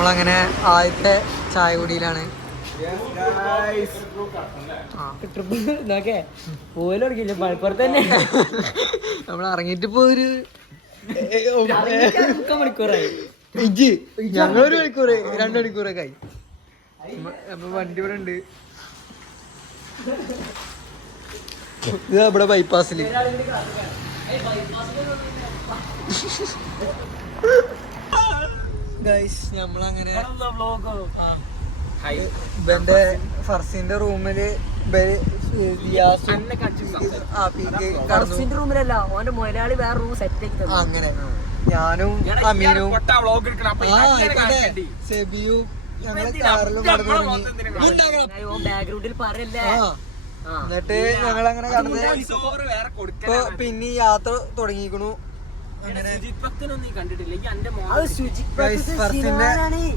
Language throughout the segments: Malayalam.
നമ്മളങ്ങനെ ആദ്യത്തെ ചായ കുടിയിലാണ്. മലപ്പുറത്ത് തന്നെ നമ്മൾ ഇറങ്ങിയിട്ട് ഇപ്പൊ ഒരു മണിക്കൂറായി. ഞങ്ങളൊരു മണിക്കൂറ് 2 മണിക്കൂറൊക്കെ ആയി. അപ്പൊ വണ്ടി ഇവിടെ ഉണ്ട്. ഇത് നമ്മുടെ ബൈപ്പാസില് നമ്മളങ്ങനെ ഇവന്റെ ഫർസിന്റെ റൂമില് റൂമിലല്ല, ഓന്റെ മൊലാളി വേറെ റൂം സെറ്റ് ആക്കി. അങ്ങനെ ഞാനും അമീനും സെബിയും ഞങ്ങളെ കാറിലും ബാക്ക്ഗ്രൗണ്ടിൽ പറയല്ലേ. എന്നിട്ട് ഞങ്ങളങ്ങനെ കടന്ന് ഇപ്പൊ പിന്നെ യാത്ര തുടങ്ങിക്കണു.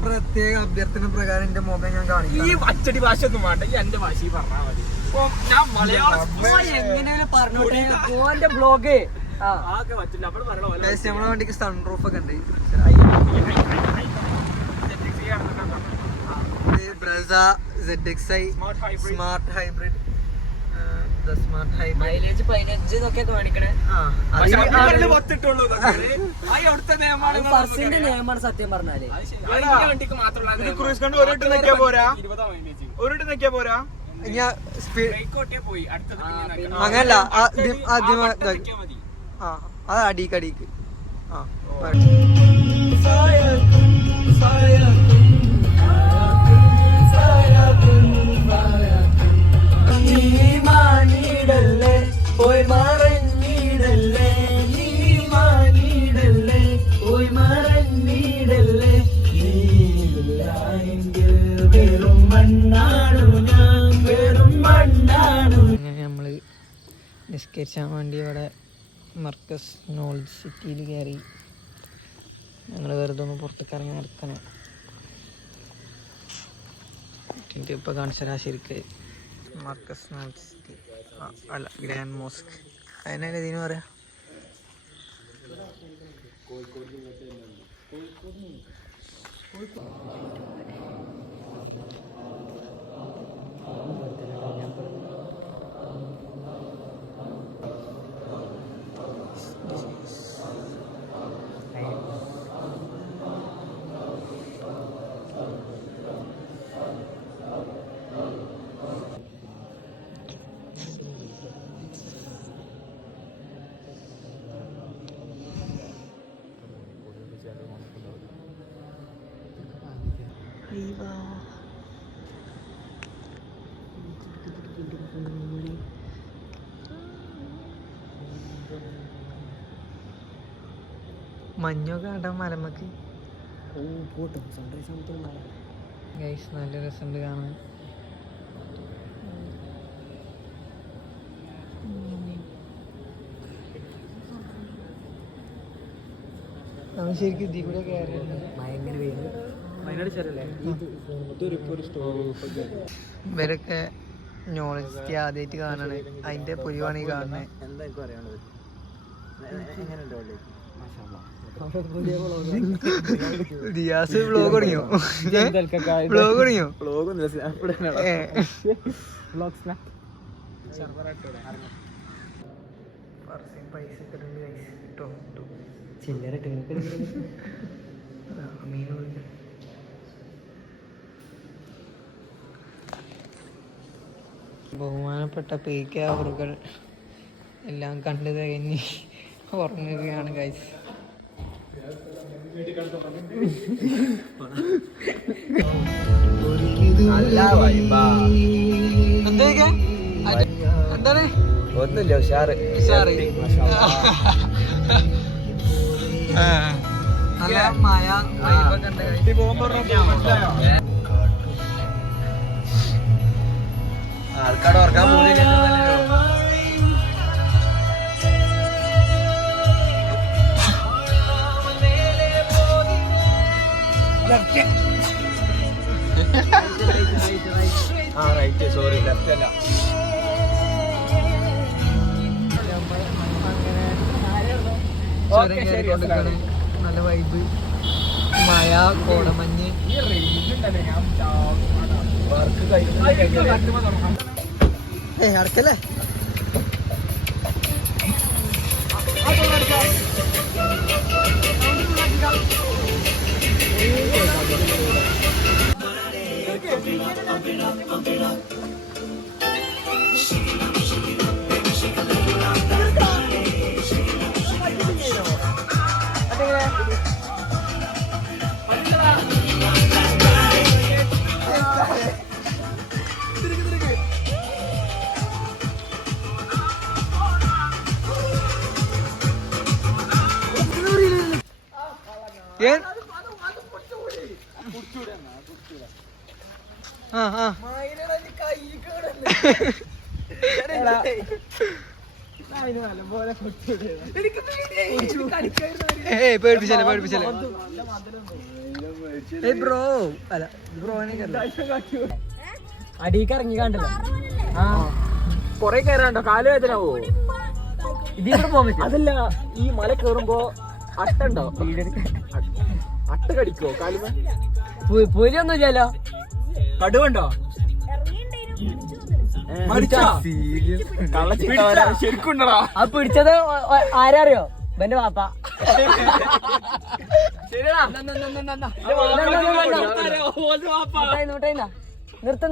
പ്രത്യേക അഭ്യർത്ഥന പ്രകാരം എന്റെ മുഖം ഞാൻ കാണിക്കും. ഈ അച്ചടി ഭാഷ ഒന്നും വേണ്ട, ഈ എന്റെ ഭാഷ പറഞ്ഞാൽ മതി. ഞാൻ മലയാളം എങ്ങനെയാലും പറഞ്ഞോട്ടെ. ഓന്റെ ബ്ലോഗ് നമ്മളെ വണ്ടിക്ക് സൺറൂഫ് ഒക്കെ ഉണ്ട്. Brezza ZXi smart hybrid. Mileage 15 എന്നൊക്കെ കാണിക്കണേ. ഫർസിന്റെ നിയമമാണ് സത്യം പറഞ്ഞാല്. അങ്ങനല്ല, ആദ്യം അത് അടിക്ക് നമ്മള് നിസ്കരിച്ചാൻ വേണ്ടി ഇവിടെ മർക്കസ് നോളജ് സിറ്റിയിൽ കയറി. ഞങ്ങൾ വെറുതെ ഒന്ന് പുറത്തേക്ക് ഇറങ്ങി നടക്കണം. ഇപ്പൊ കാണിച്ചാ ശരിക്ക് മർക്കസ് നോളജ് സിറ്റി അല്ല, ഗ്രാൻഡ് മോസ്ക്. അതിനല്ലേ ഇതിന് പറയാ. മഞ്ഞൊക്കെ കണ്ട മലമക്ക് ഗൈസ് നല്ല രസമുണ്ട് കാണാൻ. നമ്മൾ ശരിക്കും ഇതിൽ കൂടെ കയറിയാണ്. ഭയങ്കര പേര് ഇവരൊക്കെ നോളജ് ആദ്യമായിട്ട് കാണാണ്. അതിന്റെ പുലിവാണ് ഈ കാണുന്നത്. ദിയാസ് വ്ലോഗ് തുടങ്ങിയോ? വ്ലോഗ് തുടങ്ങിയോ? പൈസ ചില്ലറ ബഹുമാനപ്പെട്ട പേക്കാവറുകൾ എല്ലാം കണ്ടു കഴിഞ്ഞ് ഉറങ്ങുകയാണ് ഗൈസ്. എന്താണ്? ഒന്നുമില്ല, ഉഷാറ്. നല്ല മഴ ആൾക്കാട് ഓർക്കാൻ പോകുന്നില്ല. റൈറ്റ്, സോറി, ലെഫ്റ്റ് അല്ല. നല്ല വൈബ്. മഴ കോടമഞ്ഞ്. ഈ റേഞ്ച് ഉണ്ടല്ലേ ഞാൻ വർക്ക് കഴിഞ്ഞു. അടക്കല്ലേ പേടിപ്പിച്ചല്ലേ ബ്രോ അല്ല ബ്രോനെ അടിക്ക് ഇറങ്ങി കണ്ടല്ലോ. കൊറേ കയറാണ്ടോ, കാല് വേദനാവോ? ഇതിവിടെ പോകാൻ പറ്റും. അതല്ല, ഈ മല കേറുമ്പോ അട്ടുണ്ടോ? അട്ട കടിക്കോ കാലുമ? പുലിയൊന്നും ഇല്ലല്ലോ. കടുവുണ്ടോ? ശരിക്കുണ്ടോ? ആ പിടിച്ചത് ആരറിയോ? എന്റെ വാപ്പ. നിർത്ത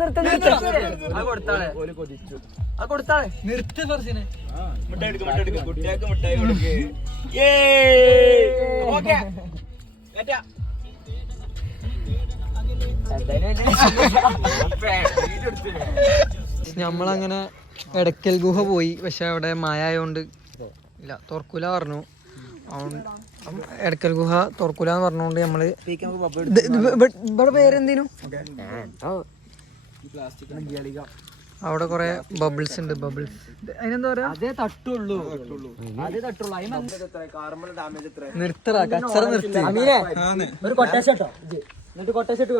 നമ്മളങ്ങനെ എടക്കൽ ഗുഹ പോയി. പക്ഷെ അവിടെ മഴ ആയോണ്ട് ഇല്ല തുറക്കൂല പറഞ്ഞു. എടക്കൽ ഗുഹ തുറക്കൂലെന്ന് പറഞ്ഞോണ്ട് നമ്മള് ഇവിടെ പേരെന്തേനു അവിടെ കൊറേ ബബിൾസ് ഉണ്ട്. ബബിൾസ് അതിനെന്താ പറയാ? അതേ തട്ടുള്ളൂ. നിർത്തറ കച്ചറ നിർത്തി. ഒരു കൊട്ടേഷട്ടോ എന്നിട്ട് കൊട്ടേഷട്ട്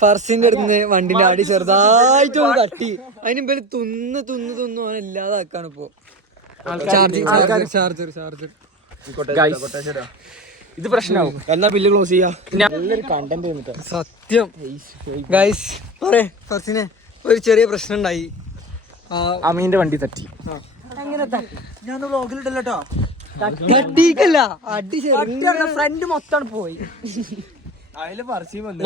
ഫർസിന്റെ അടുത്ത് വണ്ടിന്റെ അടി ചെറുതായിട്ട് ഒന്ന് തട്ടി. അതിന് പേര് തുന്നു അവൻ ഇല്ലാതാക്കാണ് ഇപ്പൊ. ചാർജർ ഇത് പ്രശ്നമാവും. എന്നാ ബില്ല് ക്ലോസ് ചെയ്യാം. സത്യം ഗൈസ് പറയേ ഫർസിനെ ഒരു ചെറിയ പ്രശ്നം ഉണ്ടായി. അമീന്റെ വണ്ടി തട്ടി. ഞാൻ വ്ളോഗിലിട്ടല്ലോ. തട്ടിക്കല്ല അടി ഫ്രണ്ട് മൊത്തം പോയി.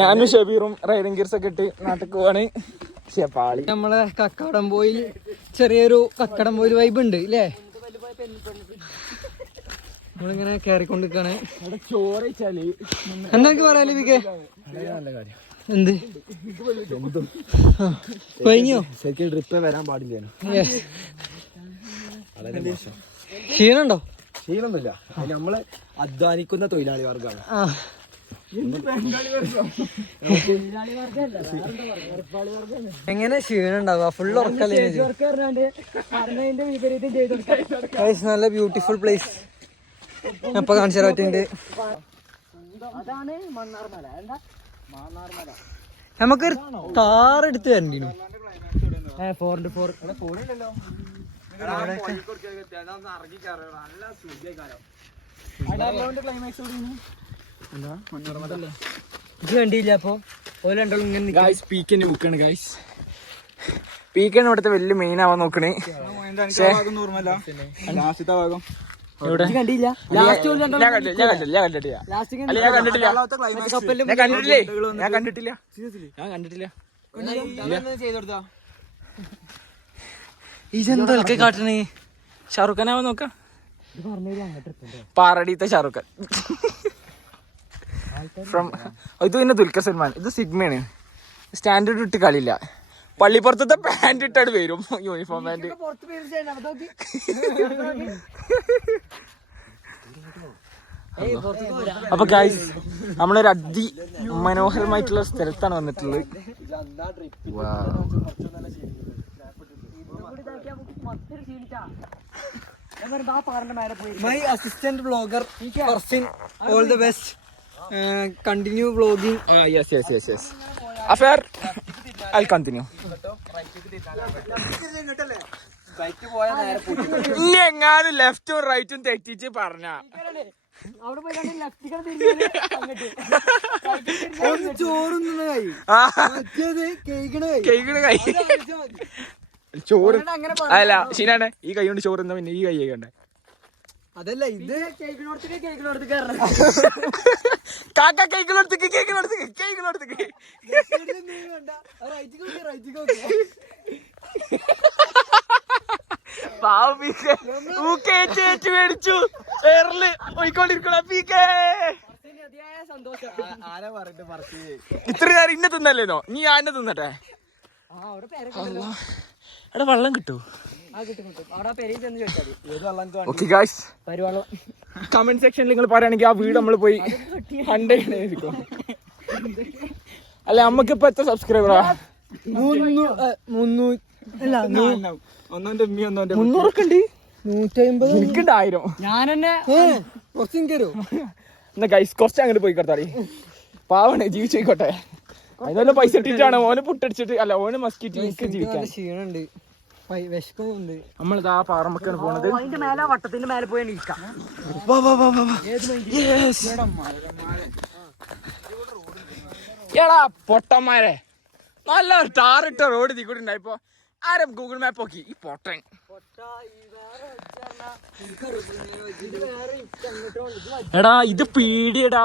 ഞാനും ഷബീറും റൈഡിംഗ് ഗിയർസ് ഒക്കെ ഇട്ട് നാട്ടിൽ പോവാണ്. പാളി. നമ്മളെ കക്കാടംപോയിൽ ചെറിയൊരു കക്കാടംപോയിൽ വൈബ് ഉണ്ട് ഇല്ലേ? നമ്മളിങ്ങനെ കേറിക്കൊണ്ടിരിക്കാണ്. ചോറിച്ചാല് എന്തൊക്കെ പറയാലോ വിക്കെ? എന്ത് കഴിഞ്ഞോ? ശരിക്കും ട്രിപ്പ് വരാൻ പാടില്ല. ക്ഷീണുണ്ടോ? ക്ഷീണമൊന്നുമില്ല, നമ്മള് അധ്വാനിക്കുന്ന തൊഴിലാളി വർഗമാണ്. എങ്ങനെ ക്ഷീണം ഉണ്ടാവുക? ഫുൾ ഉറക്കല്ലേ? നല്ല ബ്യൂട്ടിഫുൾ പ്ലേസ്. അപ്പൊ കാണിച്ചു തരാറ്റുണ്ട്. നമുക്കൊരു കാർ എടുത്ത് തരണ്ടീനു. കണ്ടില്ല അപ്പൊ പീക്കന്നെ ബുക്കാണ് ഗൈസ്. പീക്കാണ് ഇവിടുത്തെ വലിയ മെയിൻ ആവാൻ നോക്കണേ. കണ്ടില്ല ഇതെന്തൊക്കെ കാട്ടണേ? ഷാറുഖ് ഖാൻ ആവാൻ നോക്കാം. പാറടീത്തെ ഷാറുഖ് ഖാൻ ഫ്രം. ഇത് പിന്നെ ദുൽഖർ സൽമാൻ. ഇത് സിഗ്മയാണ്. സ്റ്റാൻഡേർഡ് ഇട്ട് കളിയില്ല. പള്ളിപ്പുറത്തെ പാന്റ് ഇട്ടാണ് വരും. Uniform pant. അപ്പൊ ഗൈസ് നമ്മളൊരു മനോഹരമായിട്ടുള്ള സ്ഥലത്താണ് വന്നിട്ടുള്ളത്. My assistant vlogger Farzin, all the best. Continue vlogging. Yes affair I continue. ഇനി എങ്ങാനും ലെഫ്റ്റും റൈറ്റും തെറ്റിച്ച് പറഞ്ഞ അവിടെ പോയി ചോറുന്ന കൈ ചോറ് അല്ല ശരിയാണ്. ഈ കൈ കൊണ്ട് ചോറ് പിന്നെ ഈ കൈ കഴിക്കണ്ടേ? അതല്ല ഇത് കാക്ക കേക്കിനടുത്തേക്ക് മേടിച്ചു ഇത്ര നേരം ഇന്നെ തിന്നല്ലേനോ? നീ ആന്നെ തിന്നട്ടെ. എടാ വെള്ളം കിട്ടൂ? ഓക്കെ ഗായ്സ്, കമന്റ് സെക്ഷനിൽ നിങ്ങൾ പറയുകയാണെങ്കിൽ ആ വീട് നമ്മൾ പോയി കണ്ടായിരിക്കും. അല്ല നമുക്കിപ്പോ എത്ര സബ്സ്ക്രൈബറാ? 150. ഞാനെന്നെ എന്നാ ഗൈസ് കുറച്ച് അങ്ങോട്ട് പോയി കിടത്താടി. പാവണേ, ജീവിച്ചോട്ടെ. അതിനെല്ലാം പൈസ ഇട്ടിട്ടാണ് ഓന് പുട്ടടിച്ചിട്ട്. അല്ല ഓന് മസ്കിറ്റ് ജീവിക്കാൻ ക്ഷീണുണ്ട്, വിശക്കുന്നുണ്ട്. നമ്മളിതാ പാറമ്പക്കാണ് പോണത്. അതിന്റെ മേലെ വട്ടത്തിന്റെ മേലെ പോയി ഇരിക്കാം. എടാ പൊട്ടന്മാരെ, നല്ല ഒരു ടാറിട്ട റോഡ് തീ കൂടി ഉണ്ടായിപ്പോ ആരും ഗൂഗിൾ മാപ്പ് നോക്കി ഈ പൊട്ടൻ. എടാ ഇത് പീടിയടാ.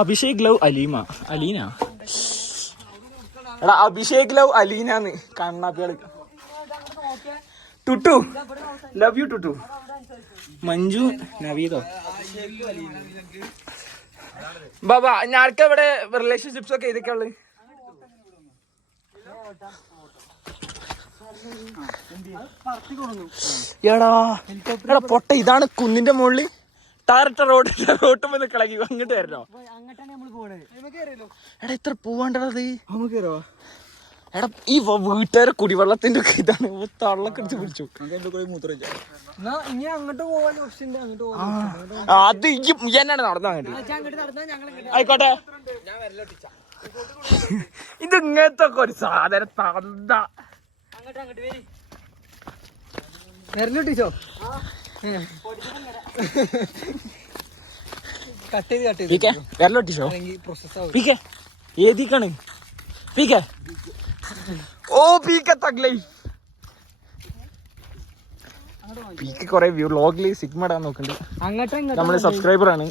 അഭിഷേക് ലവ് അലീന. എടാ അഭിഷേക് ലവ് അലീനാന്ന് കണ്ണാപ്പികള്. Tuttu love you Tuttu. മഞ്ജു നവീദോ ബാബാ ഞാർക്ക് ഇവിടെ റിലേഷൻഷിപ്സ് ഒക്കെ ഏതൊക്കെയാ ഉള്ളത്? എടാ പൊട്ട, ഇതാണ് കുന്നിന്റെ മുകളിൽ ടാറിട്ട റോട്ട് വന്ന് കിളകി അങ്ങോട്ട് വരണോ? എടാ ഇത്ര പോവാണ്ടത്. എടാ ഈ വീട്ടുകാരെ കുടിവെള്ളത്തിന്റെ ഒക്കെ ഇതാണ് തള്ളൊക്കെ അടിച്ച് പിടിച്ചു. അത് ഈ എന്നാണ് നടന്ന അങ്ങോട്ട്. ആയിക്കോട്ടെ, ഇത് ഇങ്ങനത്തെ ഒക്കെ ഒരു സാധനം തന്ത. ഏതിക്കാണ് കൊറേ വ്ലോഗില് സിഗ്മ ഇടാൻ നോക്കുന്നുണ്ട്. നമ്മള് സബ്സ്ക്രൈബർ ആണ്.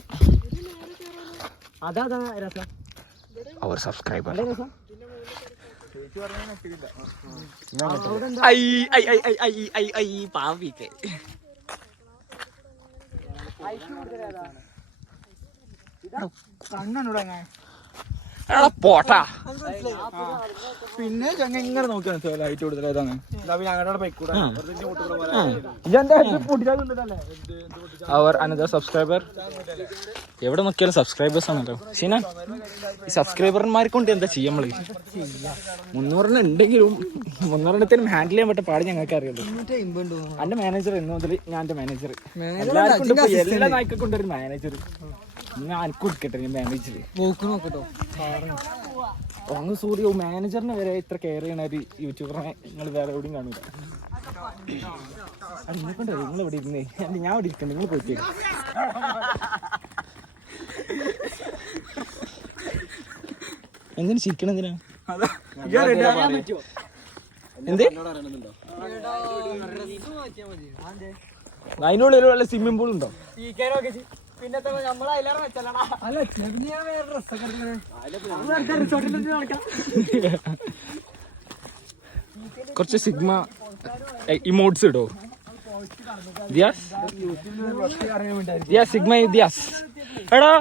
അവർ സബ്സ്ക്രൈബർ. പാവിക്ക് പോട്ടാ. പിന്നെ ഇങ്ങനെ നോക്കിയാണ് ലൈറ്റ് കൊടുത്തതാണ്. അവർ അനദർ സബ്സ്ക്രൈബർ. എവിടെ നോക്കിയാലും സബ്സ്ക്രൈബേഴ്സ് ആണല്ലോ. ശീന ഈ സബ്സ്ക്രൈബർമാരെ കൊണ്ട് എന്താ ചെയ്യാ നമ്മള്? 300 ഉണ്ടെങ്കിലും 300 ഹാൻഡിൽ ചെയ്യാൻ പറ്റ പാട് ഞങ്ങൾക്ക് അറിയുള്ളൂ. എന്റെ മാനേജർ ഇന്ന് മുതൽ ഞാൻ എന്റെ മാനേജർ. എല്ലാ നായ്ക്കൊണ്ടൊരു മാനേജർ. ഞാൻ എനിക്ക് കൊടുക്കട്ടെ മാനേജർ. അങ്ങ് സോറി, മാനേജറിനെ വരെ ഇത്ര കെയർ ചെയ്യണ ഒരു യൂട്യൂബറിനെ നിങ്ങൾ വേറെ എവിടെയും കാണൂല. നിങ്ങളെ കൊണ്ട് നിങ്ങൾ ഇവിടെ ഇരുന്നേ, ഞാൻ ഇവിടെ ഇരിക്കണ്ട, നിങ്ങൾ പോയിട്ട് എന്തിനു ചിരിക്കണം? എന്തിനാ എന്ത് അതിനുള്ളിൽ വല്ല സ്വിമ്മിംഗ് പൂൾ ഉണ്ടോ? കുറച്ച് സിഗ്മ ഇമോട്ട്സ് ഇടോ. സിഗ്മ ദിയാസ്. എടാ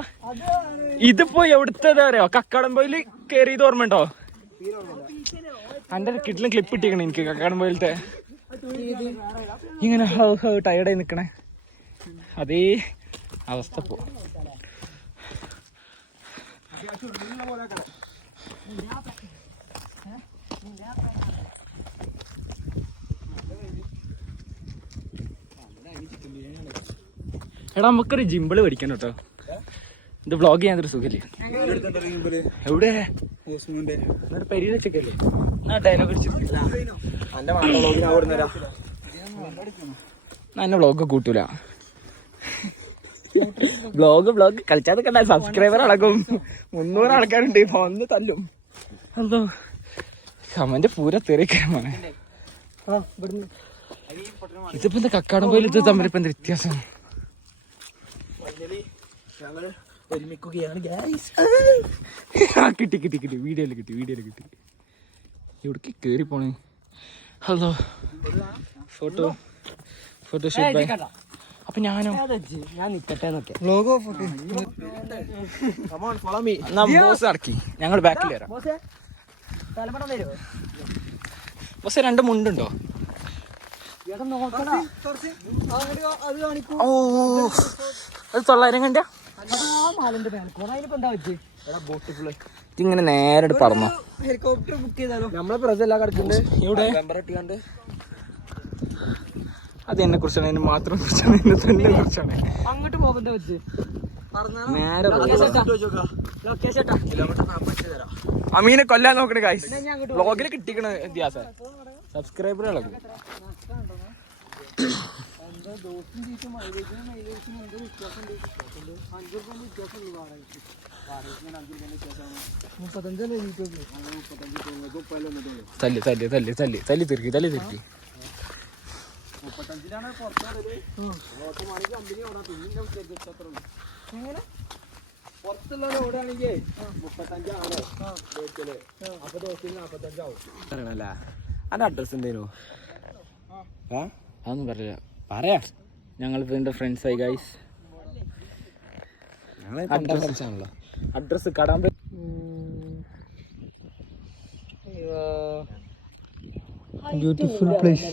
ഇതിപ്പോ എവിടുത്തതാ അറിയോ? കക്കാടംപോയില് കേറിയത് ഓർമ്മയുണ്ടോ? എന്റെ കിട്ടിലും ക്ലിപ്പ് ഇട്ടിരിക്കണേ എനിക്ക് കക്കാടംപോയിലത്തെ. ഇങ്ങനെ ടയർഡായി നിക്കണേ അതേ അവസ്ഥ പോ. എടാ നമുക്കൊരു ജിമ്പിള് പഠിക്കണം കേട്ടോ. ഇത് വ്ളോഗ് ചെയ്യാൻ ഒരു സുഖല്ലേ? എവിടെ എന്നിട്ട് പരിയിൽ വെച്ചൊക്കെയല്ലേ? ഡയലോഗ് എന്നെ വ്ളോഗ് കൂട്ടൂല. വ്ളോഗ് കളിച്ചാൽ കണ്ട സബ്സ്ക്രൈബർ അടക്കും. 300 ആൾക്കാരുണ്ട്. ഇപ്പൊ ഒന്ന് തല്ലും. എന്തോ കമന്റ് പൂര തെറിക്കാൻ. ഇതിപ്പോ എന്താ കക്കാടം പോയാലും ഇത് തമ്മിലിപ്പോ എന്താ വ്യത്യാസം? കിട്ടി വീഡിയോയില് കിട്ടി. എവിടേക്ക് കേറി പോണേ? Hello photoshoot bye. അപ്പൊ ഞാനോ ഞാൻ നിക്കട്ടെ നോക്കെ ബോസ് ഇറക്കി. ഞങ്ങൾ ബാക്കിൽ വരാം. ബോസ് 2 മുണ്ടുണ്ടോ? ഓ അത് 900 കണ്ട. ഇതിങ്ങനെ നേരെ പറന്നോ. ഹെലികോപ്റ്റർ ബുക്ക് ചെയ്താലോ? നമ്മളെ പ്രസല്ല കിടക്കുന്നുണ്ട് ഇവിടെ. അത് എന്നെ കുറിച്ചാണ്, എന്നെ മാത്രം കുറിച്ചാണ്, എന്നെ തന്നെ കുറിച്ചാണ്. അങ്ങോട്ട് പോകുന്ന വെച്ച് നേരെ അമീനെ കൊല്ലാൻ നോക്കണ ഗൈസ്. വ്ളോഗിൽ കിട്ടിക്കണ വ്യത്യാസ സബ്സ്ക്രൈബർ ഇളകും. തല്ലി തിരുക്കി. അന്റെ അഡ്രസ് എന്തേനോ? അതൊന്നും പറയാ. ഞങ്ങൾ വീണ്ടും ഫ്രണ്ട്സ് ആയി ഗൈസ്. അഡ്രസ് കടാൻ ബ്യൂട്ടിഫുൾ പ്ലേസ്.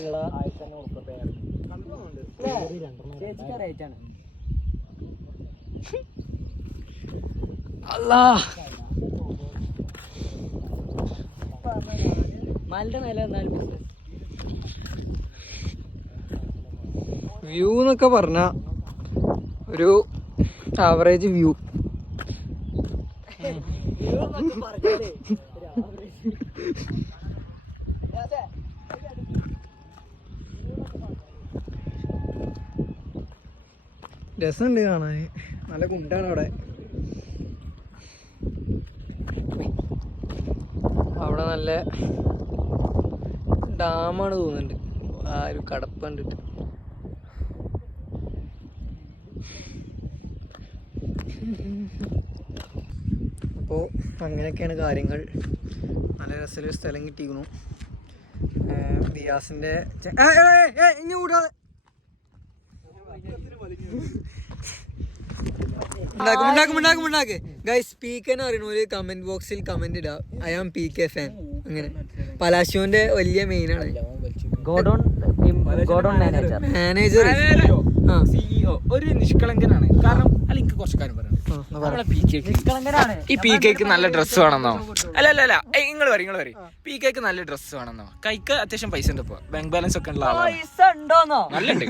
വ്യൂ എന്നൊക്കെ പറഞ്ഞ ഒരു ആവറേജ് വ്യൂ. രസമുണ്ട് കാണാൻ. നല്ല കുണ്ടാണ് അവിടെ. അവിടെ നല്ല ഡാമാണ് തോന്നുന്നുണ്ട്. ആ ഒരു കടപ്പ് കണ്ടിട്ട്. അപ്പോൾ അങ്ങനെയൊക്കെയാണ് കാര്യങ്ങൾ. നല്ല രസമുള്ള സ്ഥലം കിട്ടിയിരുന്നു. ദിയാസിൻ്റെ ഇനി കൂടാതെ ഉണ്ടാക്ക് ഗൈസ്. PK എന്ന് പറയുന്ന കമന്റ് ബോക്സിൽ കമന്റ് ഇടാം. I am PK fan. അങ്ങനെ പലാശോന്റെ വലിയ മെയിനാണ്. മാനേജർ CEO ഒരു നിഷ്കളങ്കനാണ്. കാരണം അല്ല എനിക്ക് കുറച്ച് കാര്യം പറയാം. ഈ PKക്ക് നല്ല ഡ്രസ്സ് വേണമെന്നോ? അല്ല നിങ്ങൾ പറയും PKക്ക് നല്ല ഡ്രസ്സ് വേണമെന്നോ? കൈക്ക് അത്യാവശ്യം പൈസ ഉണ്ട്. ഇപ്പൊ ബാങ്ക് ബാലൻസ് ഒക്കെ ഉള്ള ആളാണ്. നല്ലുണ്ട്.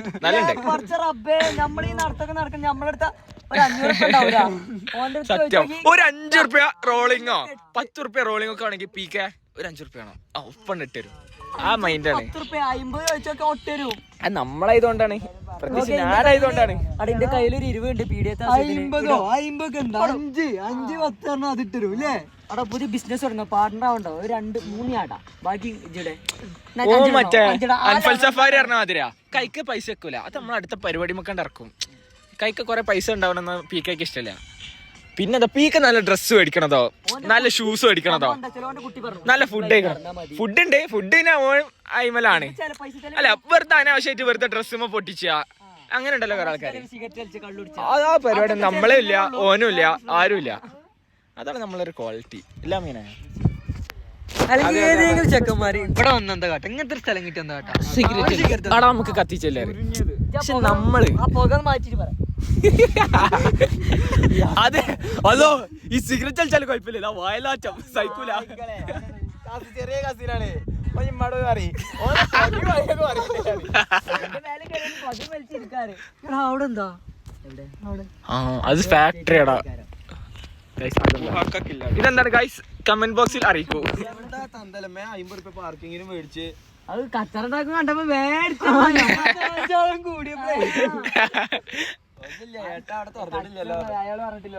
സത്യം. ഒരു 5 റുപ്യ റോളിങ്ങോ 10 റുപ്യ റോളിംഗ് ഒക്കെ ആണെങ്കിൽ PK ഒരു 5 റുപ്യ ആണോ ഒപ്പം ഇട്ടരും. ആ മൈൻഡാണ്. അത് നമ്മളായതുകൊണ്ടാണ്, പ്രത്യേകിച്ച് ഞാനായതുകൊണ്ടാണ്. അതിന്റെ കയ്യിലൊരു 20 അവിടെ പുതിയ ബിസിനസ് തുടങ്ങാം. പാർട്ണർ ആവണ്ടോ? 2-3 ആടാ. ബാക്കി മറ്റേ അൻഫൽ സഫാരി പറഞ്ഞ മാതിരിയാ. കൈക്ക് പൈസ വെക്കൂല. അത് നമ്മൾ അടുത്ത പരിപാടി മക്കണ്ട് ഇറക്കും. കൈക്ക് കുറെ പൈസ ഉണ്ടാവണമെന്ന് PKക്ക് ഇഷ്ടമല്ല. പിന്നെ PK നല്ല ഡ്രസ്സ് മേടിക്കണതോ, നല്ല ഷൂസ് മേടിക്കണതോ, നല്ല ഫുഡ് ഉണ്ട്. ഫുഡിന് അയിമലാണ്. അല്ല വെറുതെ അനാവശ്യമായിട്ട് വെറുതെ ഡ്രസ്സുമ്പോ പൊട്ടിച്ച അങ്ങനെ ഉണ്ടല്ലോ കുറെ ആൾക്കാർ. അതാ പരിപാടി. നമ്മളെ ഇല്ല, ഓനും ഇല്ല, ആരും ഇല്ല. അതാണ് നമ്മളൊരു ക്വാളിറ്റി. ഇല്ല മീനെ ഏതെങ്കിലും ചെക്കന്മാര് ഇവിടെ വന്നെന്താ കാട്ടെ? ഇങ്ങനത്തെ ഒരു സ്ഥലം കിട്ടി എന്താ കാട്ടാ? സിഗരറ്റ് അവിടെ നമുക്ക് കത്തിച്ചല്ലേ. പക്ഷെ നമ്മള് പുക മാറ്റിട്ട് പറയാം. അതെ അതോ ഈ സിഗരറ്റ് വലിച്ചാലും കുഴപ്പമില്ല. വയലാറ്റം സൈക്കൂല. ചെറിയ കസീനാണ്. അവിടെ എന്താ? അത് ഫാക്ടറിയാടാ. ഇതെന്താണ് ഗൈസ്? കമന്റ് ബോക്സിൽ അറിയിക്കൂ. പാർക്കിങ്ങിന് മേടിച്ച് അത് കച്ചറണ്ടാക്കും കണ്ടപ്പോ കൂടിയപ്പോ അയാള് പറഞ്ഞിട്ടില്ല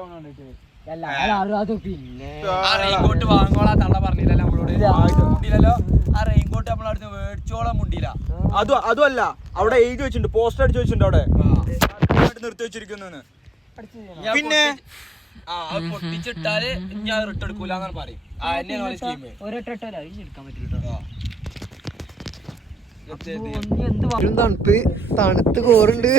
പിന്നെ റെയിൻകോട്ട് വാങ്ങോളാ തള്ള പറഞ്ഞില്ലല്ലോ നമ്മളോട് മുണ്ടില്ലല്ലോ. ആ റെയിൻകോട്ട് നമ്മളടുത്ത് മേടിച്ചോളം മുണ്ടില്ല. അതുമല്ല അവിടെ എഴുതി വെച്ചിട്ടുണ്ട്, പോസ്റ്റർ അടിച്ചു വെച്ചിട്ടുണ്ട് അവിടെ നിർത്തി വെച്ചിരിക്കുന്നു. പിന്നെ പൊട്ടിച്ചിട്ടാല് ഞാൻ റിട്ട് എടുക്കൂലെന്നാണ് പറയും. തണുപ്പ് തണുത്ത് കോറുണ്ട്.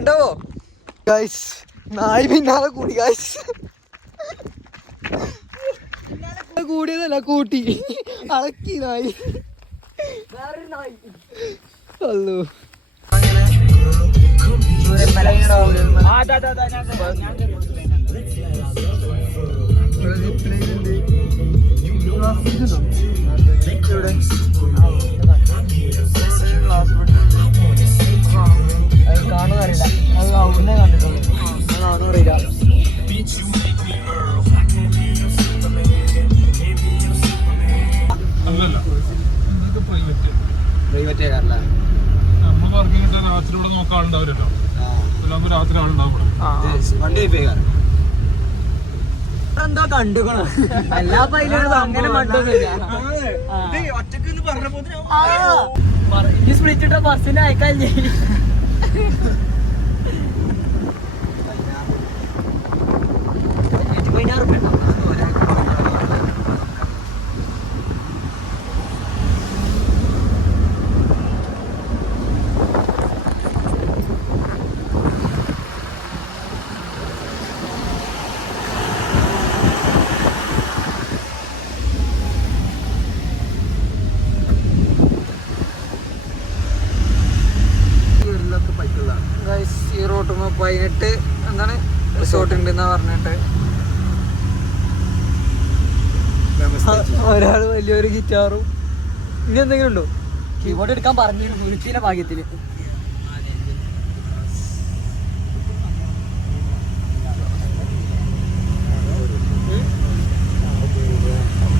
ഉണ്ടാവോ ഗൈസ്? നായി പിന്നാലെ കൂടി ഗൈസ്. കൂടിയതല്ല കൂട്ടി അളക്കി നായി. അല്ലോ കാണുന്നറിയില്ല, അത് അവിടെ കണ്ടിട്ടുള്ളൂ. അതാണോ അറിയില്ല. എന്തോ കണ്ടുക്കണം എല്ലാ പൈലും അങ്ങനെ മണ്ടൊന്നുമില്ല. സ്പ്ലിറ്റ് ഇട്ട ബസ്സിന് അയക്കാല്ലേ. ഈ റോട്ടുമ്പോ 18 എന്താണ് റിസോർട്ട് ഉണ്ടെന്നാ പറഞ്ഞിട്ട് ഒരാള് വലിയൊരു ഗിറ്റാറും. ഇനി എന്തെങ്കിലും ഉണ്ടോ? കീബോർഡ് എടുക്കാൻ പറഞ്ഞു വിളിച്ചില്ല ഭാഗ്യത്തില്.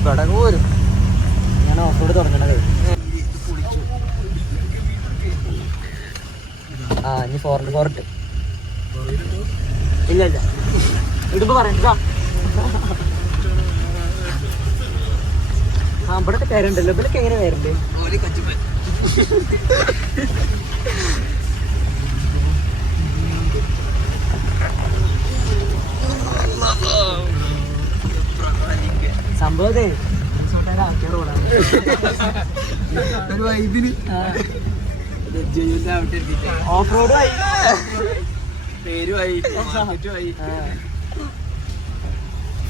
കടക് പോരും. ഞാൻ ഓഫ് റോഡ് തുടങ്ങണത്. ഇനി 4 ഇല്ല ഇടുമ്പോ പറയണ്ട. ഇവിടെ പേരുണ്ടല്ലോ, ഇവരൊക്കെ എങ്ങനെ പേരുണ്ട്? സംഭവത്തെ ഒരു വൈബിന് ഓഫ് റോഡായി, പേരുമായി,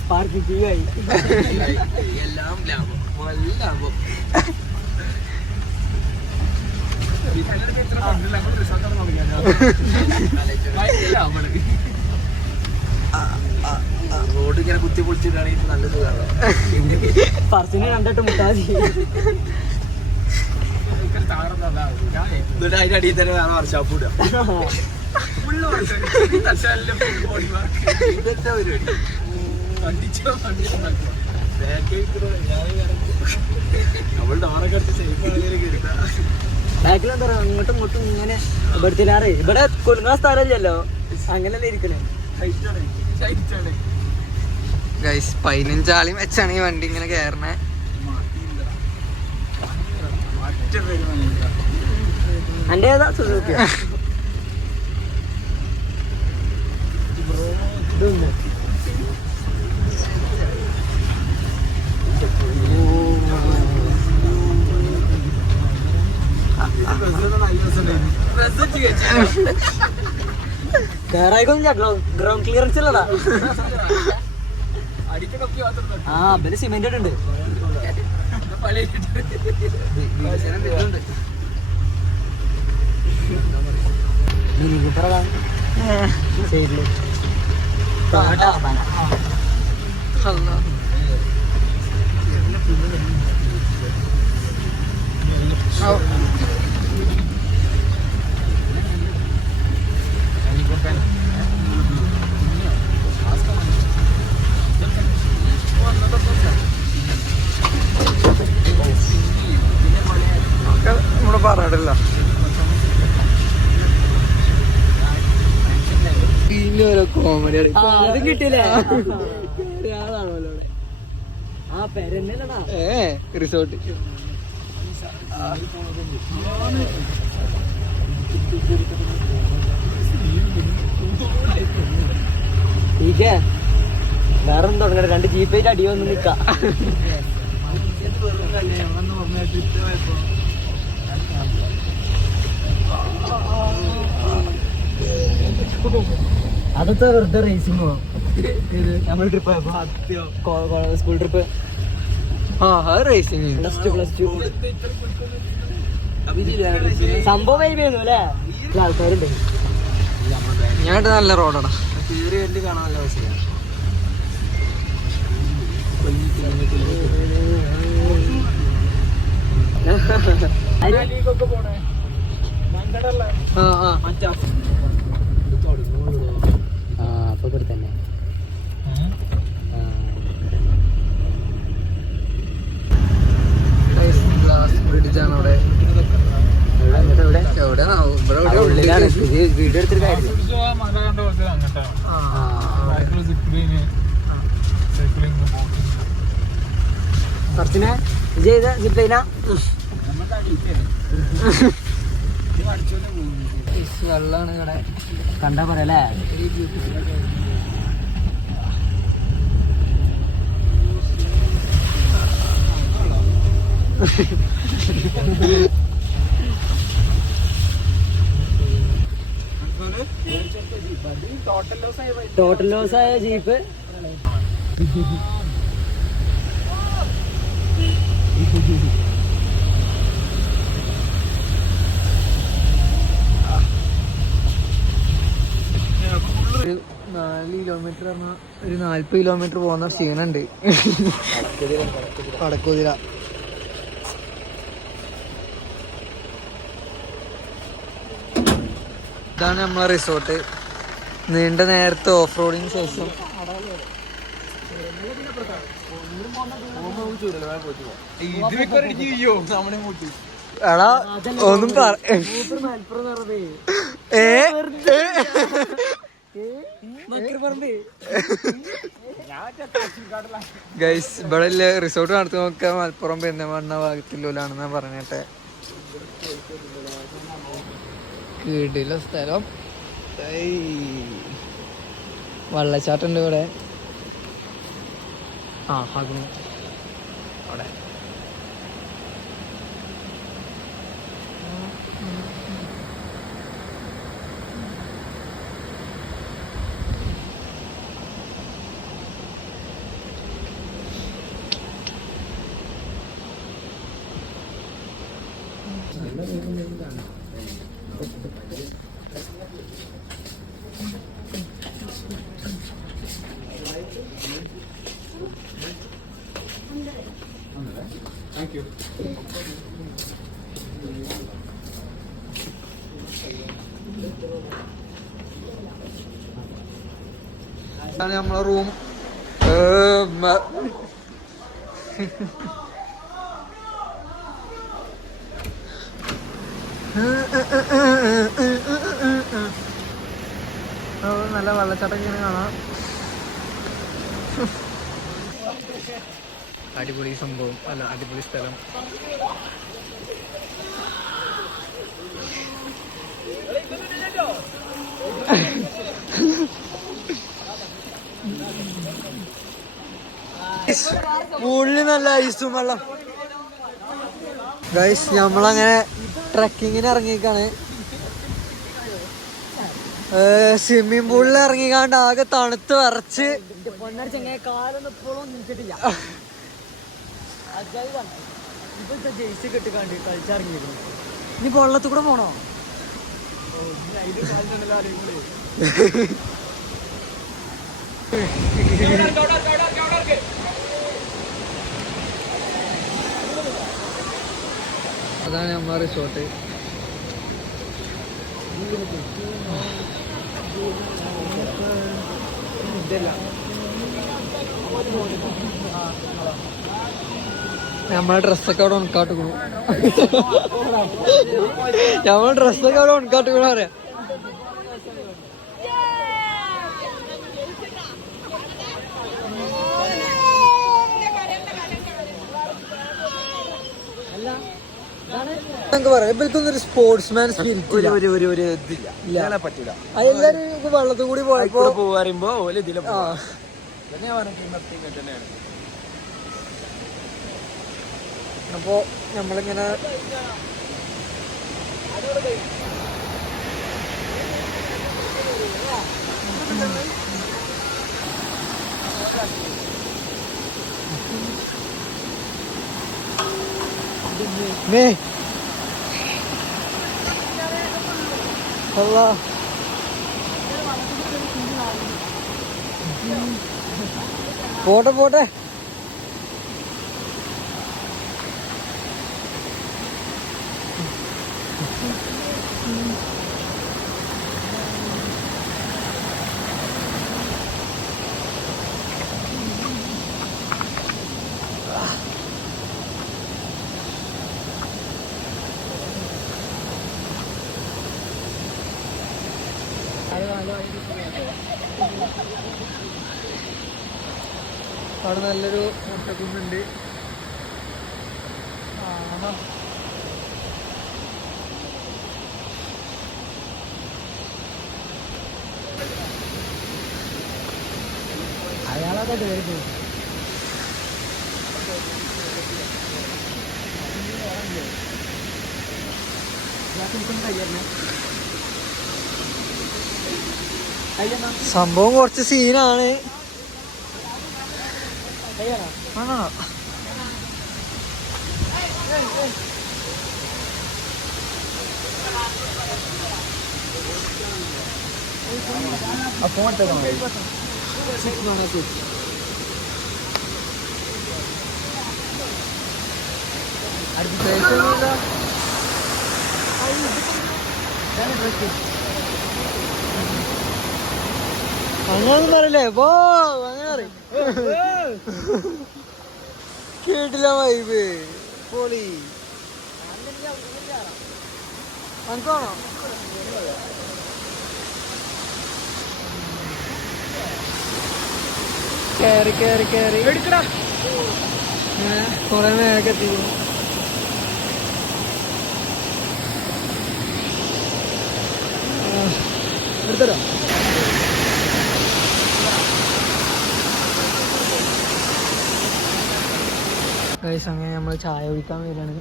പാർക്കിംഗ് ആയി, എല്ലാം ലാഭം. റോഡ് ഇങ്ങനെ കുത്തി പൊളിച്ചിട്ടാണെങ്കിൽ നല്ല സുഖമാണ്. പറച്ചിനെ കണ്ടിട്ട് മുട്ടാതി അതിന്റെ അടിയിൽ തന്നെ വേറെ വർഷാപ്പ് ഇടുക. ബാക്കിലെന്താ പറയാ, അങ്ങോട്ടും ഇങ്ങോട്ടും ഇങ്ങനെ ഇവിടത്തിലാറേ. ഇവിടെ കുലുങ്ങാൻ സ്ഥലമില്ലല്ലോ, അങ്ങനെയല്ലേ ഇരിക്കണേ. ഗൈസ് 15 ആളെയും വെച്ചാണ് ഈ വണ്ടി ഇങ്ങനെ കയറണേ. എന്റെ ഏതാ സുസുക്കി? കേറായിക്കൊന്നും ഗ്രൗണ്ട് ക്ലിയറൻസ് ഇല്ലടാ. ബല് സിമെന്റ് ഉണ്ട്. സൈഡില് നമ്മള് പറഞ്ഞിട്ടില്ല. പിന്നെ ഓരോ കോമഡി അതും കിട്ടിയില്ലേ റിസോർട്ട് വേറെ തുടങ്ങട്ടെ 2 ജീപ്പായിട്ട് അടി വന്ന് നിക്കാം. അതൊക്കെ വെറുതെ റേസിംഗോ നമ്മൾ ട്രിപ്പ് സ്കൂൾ ട്രിപ്പ് റേസിംഗ് +2 സംഭവം അല്ലേ ആൾക്കാരുണ്ട്. ഞാൻ നല്ല റോഡാടാ. കാണാൻ നല്ല വശമാണ്. അപ്പൊ ഇവിടെ തന്നെ ഗ്ലാസ് ബ്രിഡ്ജാണ് അവിടെ. വീഡിയോ എടുത്തിട്ട് കാര്യം. കുറച്ചിനെ വിജയ് ജിപ്പൈന വെള്ളമാണ് ഇവിടെ. കണ്ടാ പറയല്ലേ. ടോട്ടൽ ലോസ് ആയ ജീപ്പ്. ഒരു 4 കിലോമീറ്റർ പറഞ്ഞാൽ ഒരു 40 കിലോമീറ്റർ പോകുന്ന ക്ഷീണുണ്ട്. വടക്കുതിര ഇതാണ് നമ്മളെ റിസോർട്ട്. നീണ്ട നേരത്തെ ഓഫ് റോഡിന് ശേഷം എടാ ഒന്നും ഗൈസ് ഇവിടെ റിസോർട്ട് നടത്തി നോക്കുക മലപ്പുറം പെരുന്തൽമണ്ണ ഭാഗത്തിലാണെന്നാ പറഞ്ഞിട്ടെ. കീടില്ല സ്ഥലം. വെള്ളച്ചാട്ടം ഉണ്ട് ഇവിടെ. അവിടെ ഇതാണ് നമ്മളെ റൂം. നല്ല വെള്ളച്ചാട്ടം കാണാം. അടിപൊളി സംഭവം. അല്ല, അടിപൊളി സ്ഥലം. പൂളിൽ നല്ല ഐസും വെള്ളം. ഗൈസ് നമ്മളങ്ങനെ ട്രക്കിങ്ങിന് ഇറങ്ങിക്കാണ്. സ്വിമ്മിങ് പൂളിൽ ഇറങ്ങിക്കാണ്ട് ആകെ തണുത്ത് വിറച്ച് ഇനി വെള്ളത്തിൽ കൂടെ പോണോ? അതാണ് നമ്മളെ റിസോർട്ട്. നമ്മളെ ഡ്രസ്സൊക്കെ അവിടെ ഉണക്കാട്ടിക്കണു. നമ്മളെ ഡ്രസ്സൊക്കെ അവിടെ ഉണക്കാട്ടിക്കണു പറയാം. ഇവർക്കൊന്നൊരു സ്പോർട്സ്മാൻ സ്പിരിറ്റ് എല്ലാരും വെള്ളത്തിൽ കൂടി പോയപ്പോ അപ്പോ നമ്മളിങ്ങനെ പോട്ടെ പോട്ടെ. അവിടെ നല്ലൊരു മുട്ടക്കുന്നുണ്ട്. അയാളൊക്കെ കയറി പോയി. സംഭവം കുറച്ച് സീനാണ്. അങ്ങനൊന്നും പറയില്ലേ പോ. അങ്ങനെ കേട്ടില്ല വൈബ് പൊളി. അനക്കാണോ കേറി കേറി കേറി കൊറേ മേലൊക്കെ എത്തിക്കുന്നു. എടുത്തരോ ഗൈസ്. അങ്ങനെ നമ്മൾ ചായ കുടിക്കാൻ വരികയാണ്.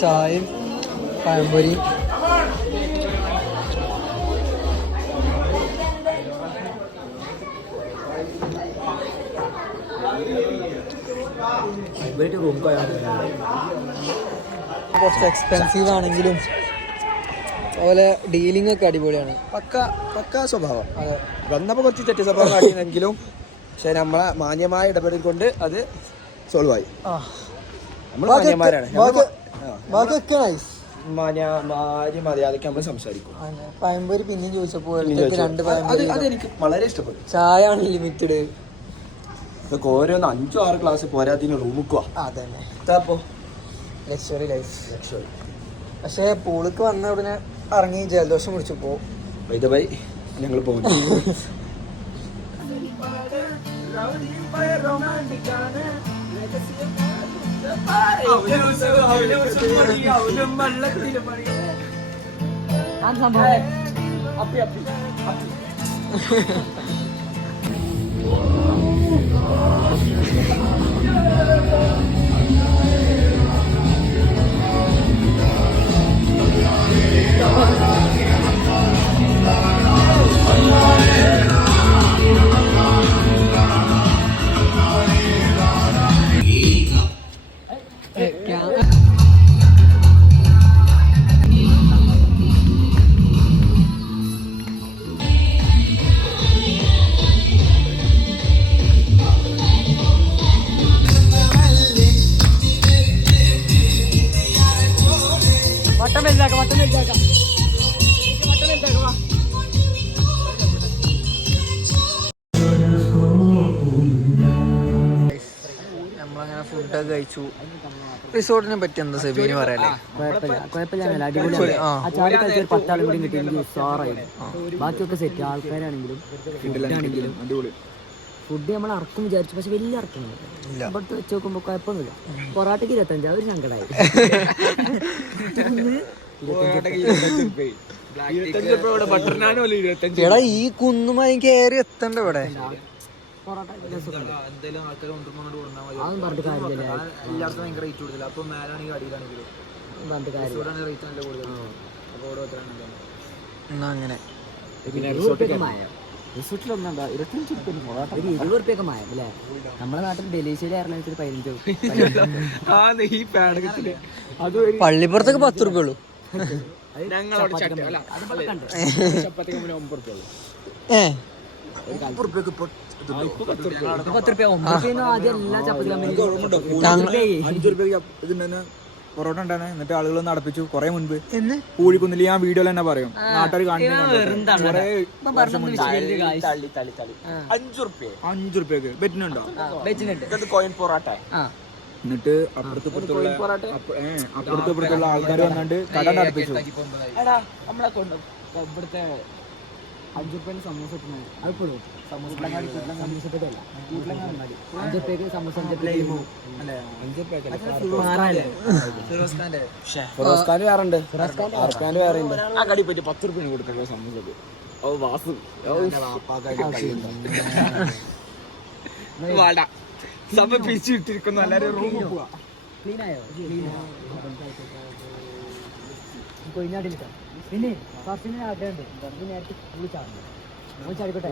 ചായയും പഴംപൊരിയും കുറച്ച് എക്സ്പെൻസീവ് ആണെങ്കിലും അതുപോലെ ഡീലിംഗ് ഒക്കെ അടിപൊളിയാണ്. പക്ക സ്വഭാവം. അതെ, വന്നപ്പോൾ കുറച്ച് തെറ്റ് സ്വഭാവം കാട്ടിയെങ്കിലും പക്ഷെ നമ്മളെ മാന്യമായ ഇടപെടൽ കൊണ്ട് അത് സോൾവ് ആയി. നമ്മൾ മാന്യന്മാരാണ്. ബാക്കിയൊക്കെ നൈസ്. മര്യാദയ്ക്ക് നമ്മൾ സംസാരിക്കും. പഴംപൊരി പിന്നെയും ചോദിച്ചപ്പോൾ രണ്ട് അതെനിക്ക് വളരെ ഇഷ്ടപ്പെട്ടു. ചായ ആണ് ലിമിറ്റഡ്. ഇതൊക്കെ ഓരോന്ന് 5-6 ക്ലാസ് പോരാത്തിന് റൂമിക്കുക. അതന്നെ അപ്പോ ലക്ഷറി ലൈഫ്. പക്ഷെ പൂളിക്ക് വന്ന ഉടനെ ഇറങ്ങി ജലദോഷം പിടിച്ചു പോകും. ഞങ്ങൾ പോകുന്നു. വട്ടം വലുതാക്കാം നമ്മളങ്ങനെ ഫുഡൊക്കെ കഴിച്ചു. റിസോർട്ടിനെ പറ്റി എന്താ സെബീന് പറയാല്ലേ? കുഴപ്പമില്ല, അടിപൊളി. ആ ചാടിക്കളിച്ച് 10 ആളും കൂടി കിട്ടിയെങ്കിൽ ഉഷാറായിരുന്നു. ബാക്കിയൊക്കെ സെറ്റ്. ആൾക്കാരാണെങ്കിലും ഫുഡാണെങ്കിലും ഫുഡ് നമ്മൾ അറക്കും വിചാരിച്ചു, പക്ഷെ വലിയ അറക്കണില്ല. ഇവിടുത്തെ വെച്ച് നോക്കുമ്പോൾ കുഴപ്പമൊന്നുമില്ല. പൊറാട്ടയ്ക്ക് 25 ഒരു സങ്കടമായി. എടാ ഈ കുന്നുമായി കയറി എത്തണ്ട ഇവിടെ. പൊറോട്ട അതൊന്നും പറഞ്ഞിട്ട് കാര്യമില്ല. പറഞ്ഞിട്ട് കാര്യമില്ല. എന്നാ അങ്ങനെ 20 മായ 20 മായ അല്ലേ? നമ്മുടെ നാട്ടിൽ ഡൽഹിയിലെ എയർലൈൻസിൽ 15. പള്ളിപ്പുറത്തൊക്കെ 10 രൂപ ഉള്ളൂ. പൊറോട്ട ഉണ്ടാണ്. എന്നിട്ട് ആളുകൾ നടപ്പിച്ചു കുറെ മുൻപ് പൂഴിക്കുന്നില്ല. ഞാൻ വീഡിയോ തന്നെ പറയും, നാട്ടുകാർ കാണുന്നുണ്ട്. 5 റുപ്യക്ക് ബെറ്റിനുണ്ടോ? കോയിൻ പൊറോട്ട. എന്നിട്ട് അപ്പുറത്തുള്ള ആൾക്കാർ വന്നിട്ട് കട നടപ്പിച്ചു. ഇവിടുത്തെ 5 റുപ്യേന് സമൂസ കിട്ടുന്നത്. സമൂസ 5 റുപ്യക്ക് സമൂസ. ഫിറോസ്ഖാൻ വേറെ ഉണ്ട്, അർക്കാൻ്റെ വേറെ ഉണ്ട്. ആ കടി പറ്റി 10 റുപ്യാണ് കൊടുക്കുക സമൂസക്ക്. പിരിച്ചിട്ടിരിക്കുന്നു. എല്ലാവരും റൂമിൽ പോവാ. പിന്നെ ആഗ്രഹമുണ്ട് നേരത്തെ ചാടിക്കോട്ടെ.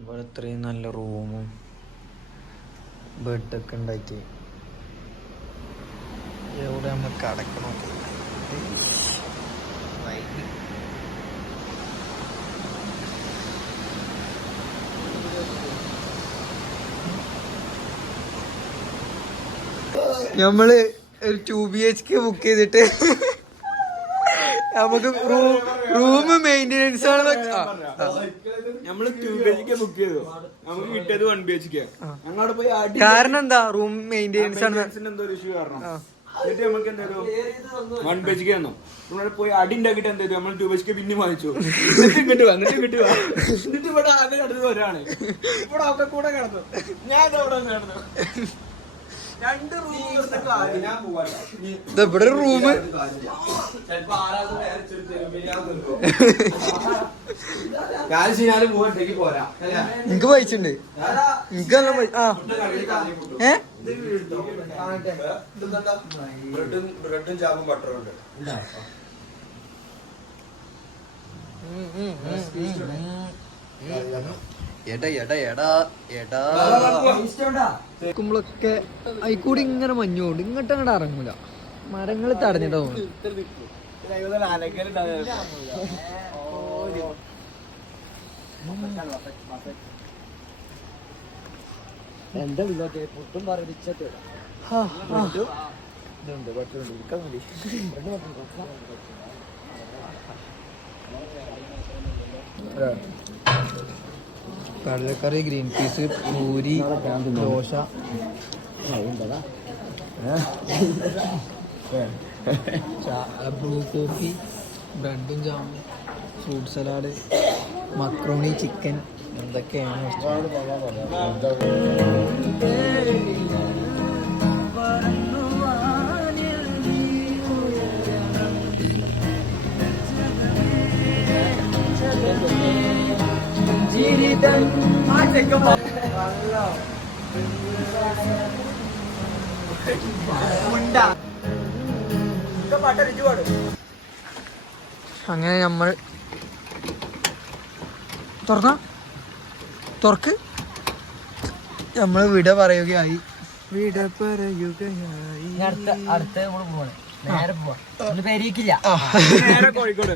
ഇവിടെ ഇത്രയും നല്ല റൂമും ബെഡൊക്കെ ഉണ്ടായിട്ട് എവിടെ നമ്മൾ കിടക്കണം. നമ്മള് ഒരു 2 BHK ബുക്ക് ചെയ്തിട്ട് നമുക്ക് റൂം മെയിൻ്റെനൻസ് ആണ്. നമ്മള് 2 BHK ബുക്ക് ചെയ്തു, നമുക്ക് കിട്ടിയത് 1 BHK. ഞങ്ങളവിടെ പോയി കാരണം എന്താ? റൂം മെയിൻ്റെനൻസ് ആണ്. എന്തോ ഒരു ഇഷ്യൂ കാരണം എന്നിട്ട് നമുക്ക് എന്തായാലും 1 BHK തന്നു. നമ്മളവിടെ പോയി അടി ഉണ്ടാക്കിട്ട് എന്താ ചെയ്തു, നമ്മൾ 2 BHK പിന്നെ വാങ്ങിച്ചു. എന്നിട്ട് ഇവിടെ ആകെ കിടന്നത് ഒരാണ്. ഇവിടെ ഒക്കെ കൂടെ കിടന്നു. ഞാൻ അവിടെ കിടന്നു. 2 റൂം. ഇവിടെ ഒരു റൂം. എനിക്ക് പൈസുണ്ട്. എനിക്ക് നല്ല പൈസ. ആ ബ്രെഡും ചാപ്പും ബട്ടറും ഉണ്ട്. ൊക്കെ അയിക്കൂടി ഇങ്ങനെ മഞ്ഞുകൊണ്ട് ഇങ്ങോട്ട് അങ്ങോട്ട് ഇറങ്ങൂല. മരങ്ങൾ തടഞ്ഞിട്ട് പോകും. എന്താ പുട്ടും പറയിച്ചിട്ട് കടലക്കറി, green peas, puri, dosa, Bru coffee, ബ്രെഡും ജാമും, ഫ്രൂട്ട് സലാഡ്, മക്രോണി, ചിക്കൻ, എന്തൊക്കെയാണ്. അങ്ങനെ നമ്മൾ തുറക്ക് നമ്മൾ വിട പറയുകയായി. അടുത്ത നേരെ പോവാ. കോഴിക്കോട്.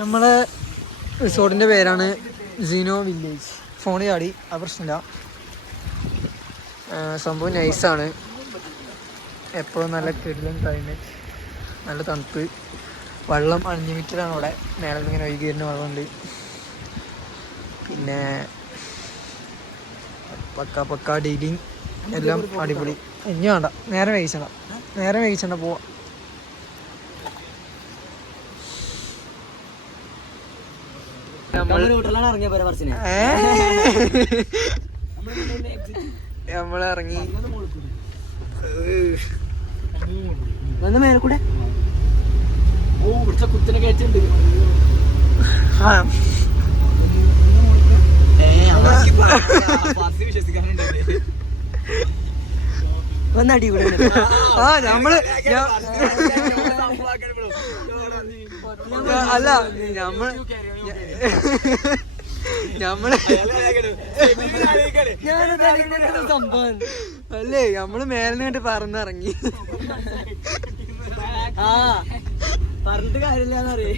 നമ്മളെ റിസോർട്ടിൻ്റെ പേരാണ് സീനോ വില്ലേജ്. ഫോൺ ചാടി, ആ പ്രശ്നമില്ല. സംഭവം നൈസാണ്. എപ്പോഴും നല്ല കിടിലൻ ക്ലൈമറ്റ്, നല്ല തണുപ്പ്, വെള്ളം അൺലിമിറ്റഡാണ് ഇവിടെ. മേലെ നിന്ന് ഇങ്ങനെ ഒഴുകി വരുന്ന വെള്ളമുണ്ട്. പിന്നെ പക്ക ഡീലിങ് എല്ലാം അടിപൊളി. ഇനി വേണ്ട, നേരെ വേവിച്ചണ്ട പോവാം. നമ്മളിറങ്ങി മേലെ കൂടെ കുത്തിനെ കയറ്റുണ്ട്. വന്നടി കൂടെ നമ്മള് അല്ല സംഭവം അല്ലേ നമ്മള് മേലിനായിട്ട് പറന്നിറങ്ങി. ആ പറഞ്ഞിട്ട് കാര്യമില്ലാന്നറിയേ.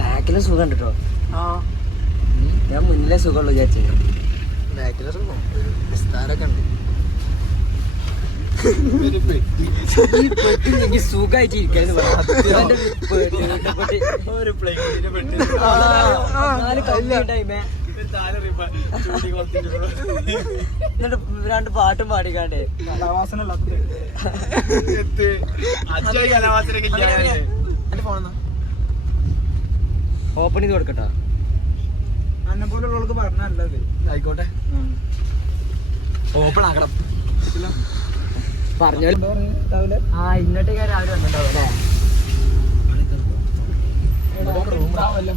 ബാക്കിലെ സുഖം കേട്ടോ. ഞാൻ മുന്നിലെ സുഖമുള്ളൂ വിചാരിച്ചു. ബാക്കിലെ സുഖം വിസ്താരൊക്കെ ഉണ്ട്. ഈ പെട്ടി സുഖമായിട്ട് ഇരിക്കാന്ന് എന്നിട്ട് 2 പാട്ടും പാടിക്കാണ്ടേ. ഓപ്പൺ ചെയ്ത് കൊടുക്കട്ടോ. അന്നെ പോലുള്ളവർക്ക് പറഞ്ഞത് ആയിക്കോട്ടെ. ഓപ്പൺ ആക്കണം പറഞ്ഞ ആ ഇന്നത്തേക്ക് രാവിലെ വന്നിട്ടുണ്ടാവും അല്ലേ?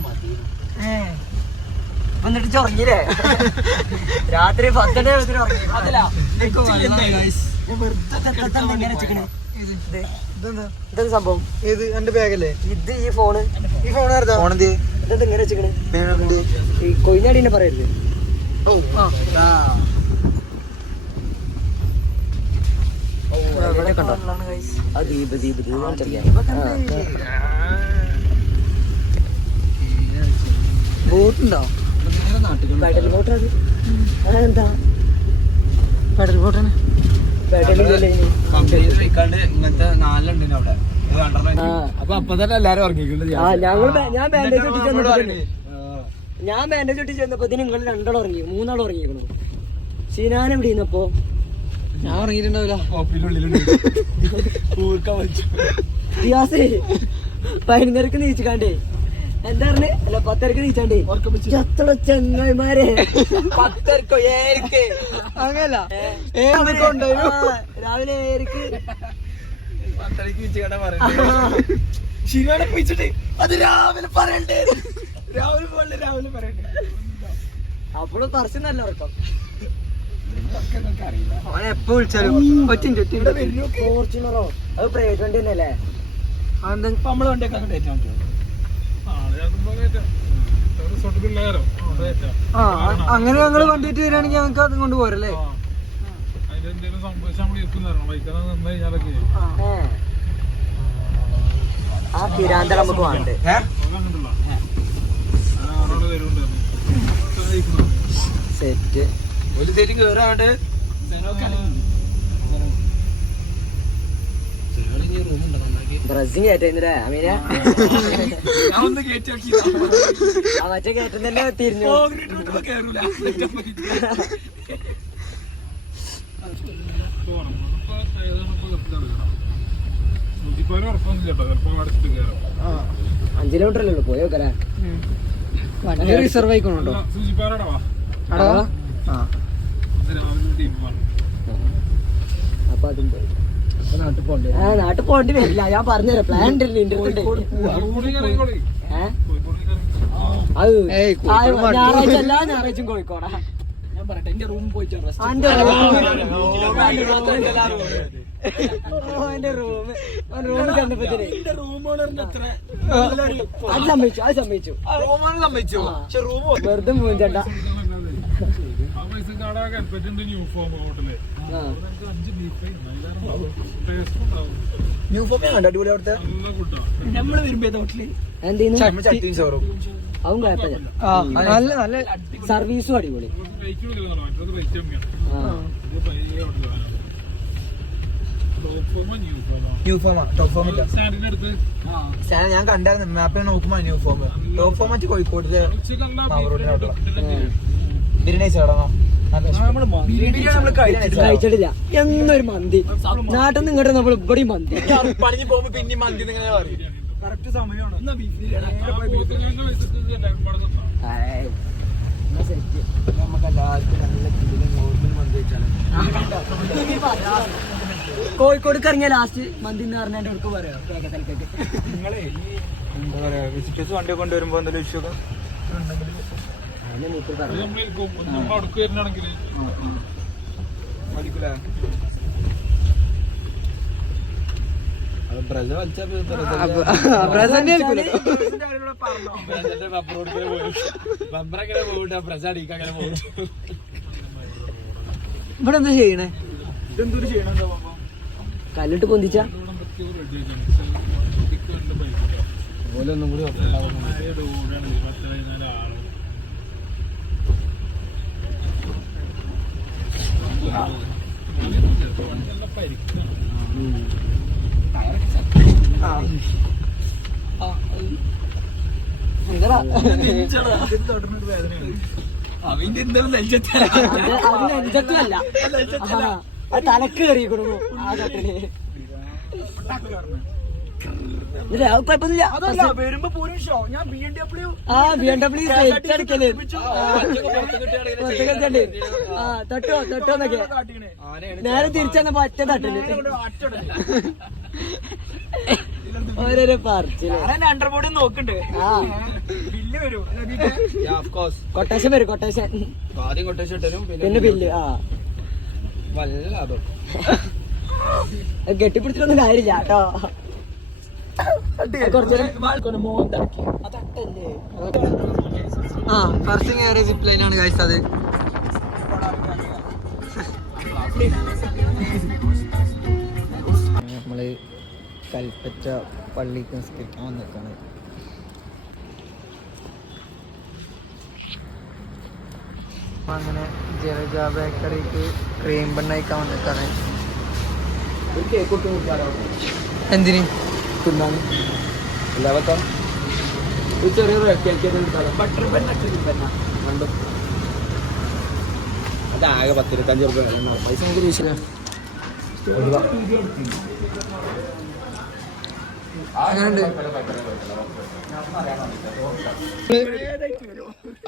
വന്നിട്ട് ചൊറങ്ങില്ലേ? രാത്രി 10 ഉറങ്ങി. ഇതെന്ത് സംഭവം? ഏത് എന്റെ ബാഗല്ലേ ഇത്? ഈ ഫോണ് ഫോണെന്ത് ഇതെന്ത് ഇങ്ങനെ വെച്ചിക്കണ്? ഈ കൊയിനാടിനെ പറയരുത്. ഇവിടെ കണ്ടോ? ആ ദീപ് ബോട്ടുണ്ടോ? Pedal boat. അത് അതെന്താ പെഡൽ ബോട്ടാണ്? പെഡലില്ലേ? ഇങ്ങനത്തെ 4 ഉണ്ട് അവിടെ. അപ്പൊ തന്നെ എല്ലാരും ഇറങ്ങിയിട്ടുണ്ട്. ഞാൻ ബാൻഡേജ് ഒട്ടി ചെന്നപ്പോ നിങ്ങൾ 2 ആൾ ഉറങ്ങി, 3 ആൾ ഉറങ്ങിക്കണു. സിനാൻ എവിടെ ഇരുന്നപ്പോ? ഞാൻ ഉറങ്ങിയിട്ടുണ്ടാവില്ല. റിയാസേ 11:30 നീച്ചിക്കാണ്ടേ. എന്താ പറഞ്ഞേ? അല്ല 10:30 നീച്ചാണ്ടേ. എത്ര ചങ്ങായിമാരെ 10:00 7:00 അങ്ങനല്ല രാവിലെ 7:00 അത് രാവിലെ പറയണ്ടേ? രാവിലെ പറയണ്ടേ? അപ്പോഴും പറച്ച് നല്ല ഉറക്കം. അവനെ എപ്പോ വിളിച്ചാലും ഫോർച്യൂണറോ? അത് പ്രൈവറ്റ് വണ്ടി തന്നെ അല്ലേ? നമ്മളെ വണ്ടിയൊക്കെ അങ്ങനെ ഞങ്ങള് വണ്ടിയിട്ട് വരികയാണെങ്കിൽ ഞങ്ങൾക്ക് അതും കൊണ്ട് പോരല്ലേ? ആ തിരാന്തര നമുക്ക് വേണ്ടേ? സെറ്റ് ഒരു തെറ്റും കേറാണ്ട് ഡ്രസ്സിങ് കയറ്റുന്നില്ലേ അമീന? ആ മറ്റേ കയറ്റം തന്നെ തിരിഞ്ഞു. അഞ്ച് കിലോമീറ്റർ അല്ലേ ഉള്ളൂ, പോയി നോക്കല്ലേ? വണ്ടി റിസർവ് ആയിക്കോണ്ടോ? അപ്പൊ അതും പോയി. നാട്ടിൽ പോകേണ്ടി വരില്ല, ഞാൻ പറഞ്ഞുതരാം. പ്ലാൻ ഉണ്ടല്ലോ അത് ഞായറാഴ്ച എല്ലാ ഞായറാഴ്ചയും കോഴിക്കോടാ. ഞാൻ പറയട്ടെ, എന്റെ റൂം പോയിട്ട് റൂമിൽ ചെന്നപ്പോഴത്തേന് അത് സമ്മതിച്ചു. വെറുതെ മൂഞ്ചണ്ട. ന്യൂ ഫോം കണ്ട അടിപൊളി അവിടുത്തെ നമ്മള് വരുമ്പോ ഹോട്ടല് ചട്ടിയും ചോറും അതും കുഴപ്പമില്ല. നല്ല നല്ല സർവീസും അടിപൊളി. ന്യൂ ഫോമാ ടോപ്പ് ഫോം ഇല്ല. ഞാൻ കണ്ടായിരുന്നു മാപ്പിൽ നോക്കുമ്പോ ന്യൂ ഫോം. ടോപ്പ് ഫോം മറ്റേ കോഴിക്കോട്ടിലെ ബിരിയാണി ചേടാ കഴിച്ചിട്ടില്ല. എന്നൊരു മന്തി നാട്ടിൽ നിന്ന് ഇങ്ങോട്ട് നമ്മൾ ഇവിടെ മന്തി പണിഞ്ഞ് പോകുമ്പോ പിന്നെ മന്തി ഇങ്ങനെ പറയും. കറക്റ്റ് സമയമാണ്. നമുക്ക് എല്ലാവർക്കും നല്ല നോർമൽ മന്തി വെച്ചാണ്. കോഴിക്കോട് ഇറങ്ങിയ ലാസ്റ്റ് മന്തി എന്ന് പറഞ്ഞാൽ അവർക്ക് പറയാം. നിങ്ങളെ എന്താ പറയാ വിസിറ്റേഴ്സ് വണ്ടി കൊണ്ടുവരുമ്പോ എന്തെങ്കിലും ഇഷ്യൂ ഒക്കെ ഇവിടെ എന്താ ചെയ്യണേ? കല്ലിട്ട് പൊന്തിച്ച ഓലൊന്നും കൂടി തലക്ക് കയറിക്കണു ആ കട്ടില്. കുഴപ്പമൊന്നുമില്ല. വരുമ്പോ പോലും ഷോ ഞാൻ BMW അടിക്കല് തൊട്ടോന്നൊക്കെ നേരെ തിരിച്ചപ്പോ ഒറ്റ തട്ടില് ഓരോരോ പറിച്ചില്. അണ്ടർബോർഡ് നോക്കണ്ട്. കൊട്ടേഷൻ വരും. കൊട്ടേഷൻ ആദ്യം കൊട്ടേഷൻ ഇട്ടലും പിന്നെ ബില്ല്. വല്ല ലാഭം. കെട്ടിപ്പിടിച്ചിട്ടൊന്നും കാര്യമില്ല കേട്ടോ. ഫസ്റ്റ് കയറിയ സിപ്പ് ലൈനാണ് ഗൈസ്. അത് നമ്മള് കൽപ്പറ്റ പള്ളിക്ക് നിസ്കരിക്കാൻ വന്നിട്ടാണ്. അങ്ങനെ ജലജ ബേക്കറിക്ക് ക്രീം ബണ്ണയക്കാൻ വന്നിട്ടാണ്. എന്തിന് തിന്നാൻ എല്ലാവർക്കും ഒരു ചെറിയൊരു ബട്ടർ പെണ്ണ അതാകെ 10-25 രൂപ പൈസ നമുക്ക് വീശില്ല.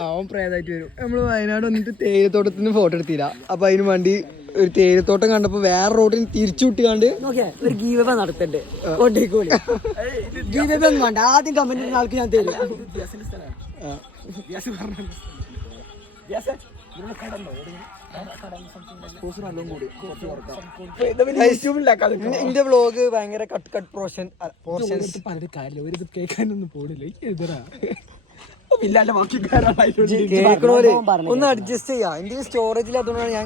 അവൻ പ്രേതായിട്ട് വരും. നമ്മള് വയനാട് വന്നിട്ട് തേയിലത്തോട്ടത്തിന് ഫോട്ടോ എടുത്തില്ല. അപ്പൊ അതിന് വേണ്ടി ഒരു തേയിലത്തോട്ടം കണ്ടപ്പോ വേറെ റോഡിന് തിരിച്ചു വിട്ടുകാണ്ട് ഒരു ഗീവ നടത്തണ്ട്. കൊണ്ടേക്കോളി ഗീവ ഒന്നും വേണ്ട. ആദ്യം കമന്റ് ചെയ്യുന്ന ആൾക്ക് ഞാൻ തരും. എന്റെ വ്ലോഗ് ഭയങ്കര കട്ട് പോർഷൻസ് കേൾക്കാനൊന്നും പോണില്ല. ഒന്ന് അഡ്ജസ്റ്റ് ചെയ്യാം. എന്റെ സ്റ്റോറേജിൽ അതുകൊണ്ടാണ് ഞാൻ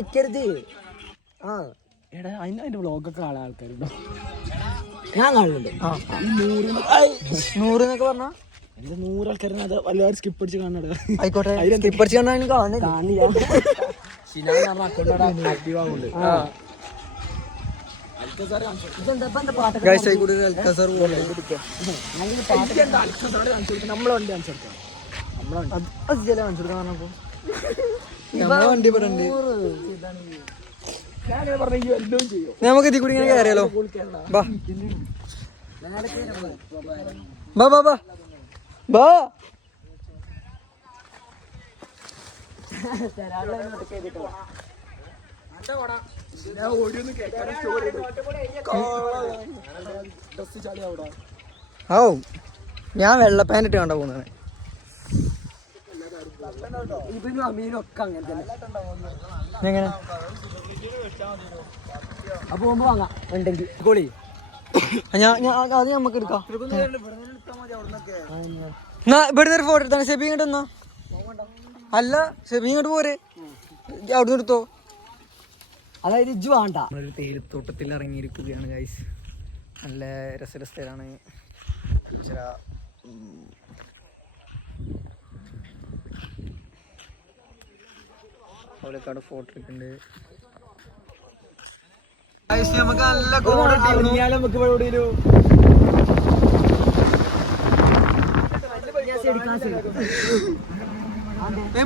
നിക്കരുത്. എടാ അതിന്റെ വ്ളോഗൊക്കെ കാണാൻ ആൾക്കാരുണ്ടോ? ഞാൻ കാണുന്നുണ്ട്. 100 എന്നൊക്കെ പറഞ്ഞാ 100 ആൾക്കാരെ അത് വല്ലവരും സ്കിപ്പ് അടിച്ച് കാണാ. ആയിക്കോട്ടെ. സ്കിപ്പ് അടിച്ച് കാണാൻ കാണില്ല. വണ്ടി പെടണ്ട്. നമുക്ക് ഇതിൽ കൂടി ഇങ്ങനെ കയറിയാലോ? ബാ ബാ ബാ ബാ ബാ. ഓ ഞാൻ വെള്ള പാൻറ് ഇട്ട് കണ്ട പോകുന്നത്. ഇവനും അമീനൊക്കെ അങ്ങനെ തന്നെ. എങ്ങനെ അപ്പൊ പോകുമ്പോ വാങ്ങാം ഉണ്ടെങ്കിൽ കോളി. അത് നമുക്ക് എടുക്കാം. ഇവിടുന്ന് ഒരു ഫോട്ടോ എടുത്താണ്. ഷെബി ഇങ്ങോട്ട് എന്നാ അല്ല ഷെബി ഇങ്ങോട്ട് പോരെ അവിടെ നിർത്തോ. അതായത് ഇജ്ജ് വേണ്ട. ഒരു തേയിലത്തോട്ടത്തിൽ ഇറങ്ങിയിരിക്കുകയാണ് ഗൈസ്. നല്ല രസരസ്ഥയിലാണ്. അവലക്കാട് ഫോട്ടോ എടുക്കുന്നുണ്ട്. നമുക്ക് നല്ല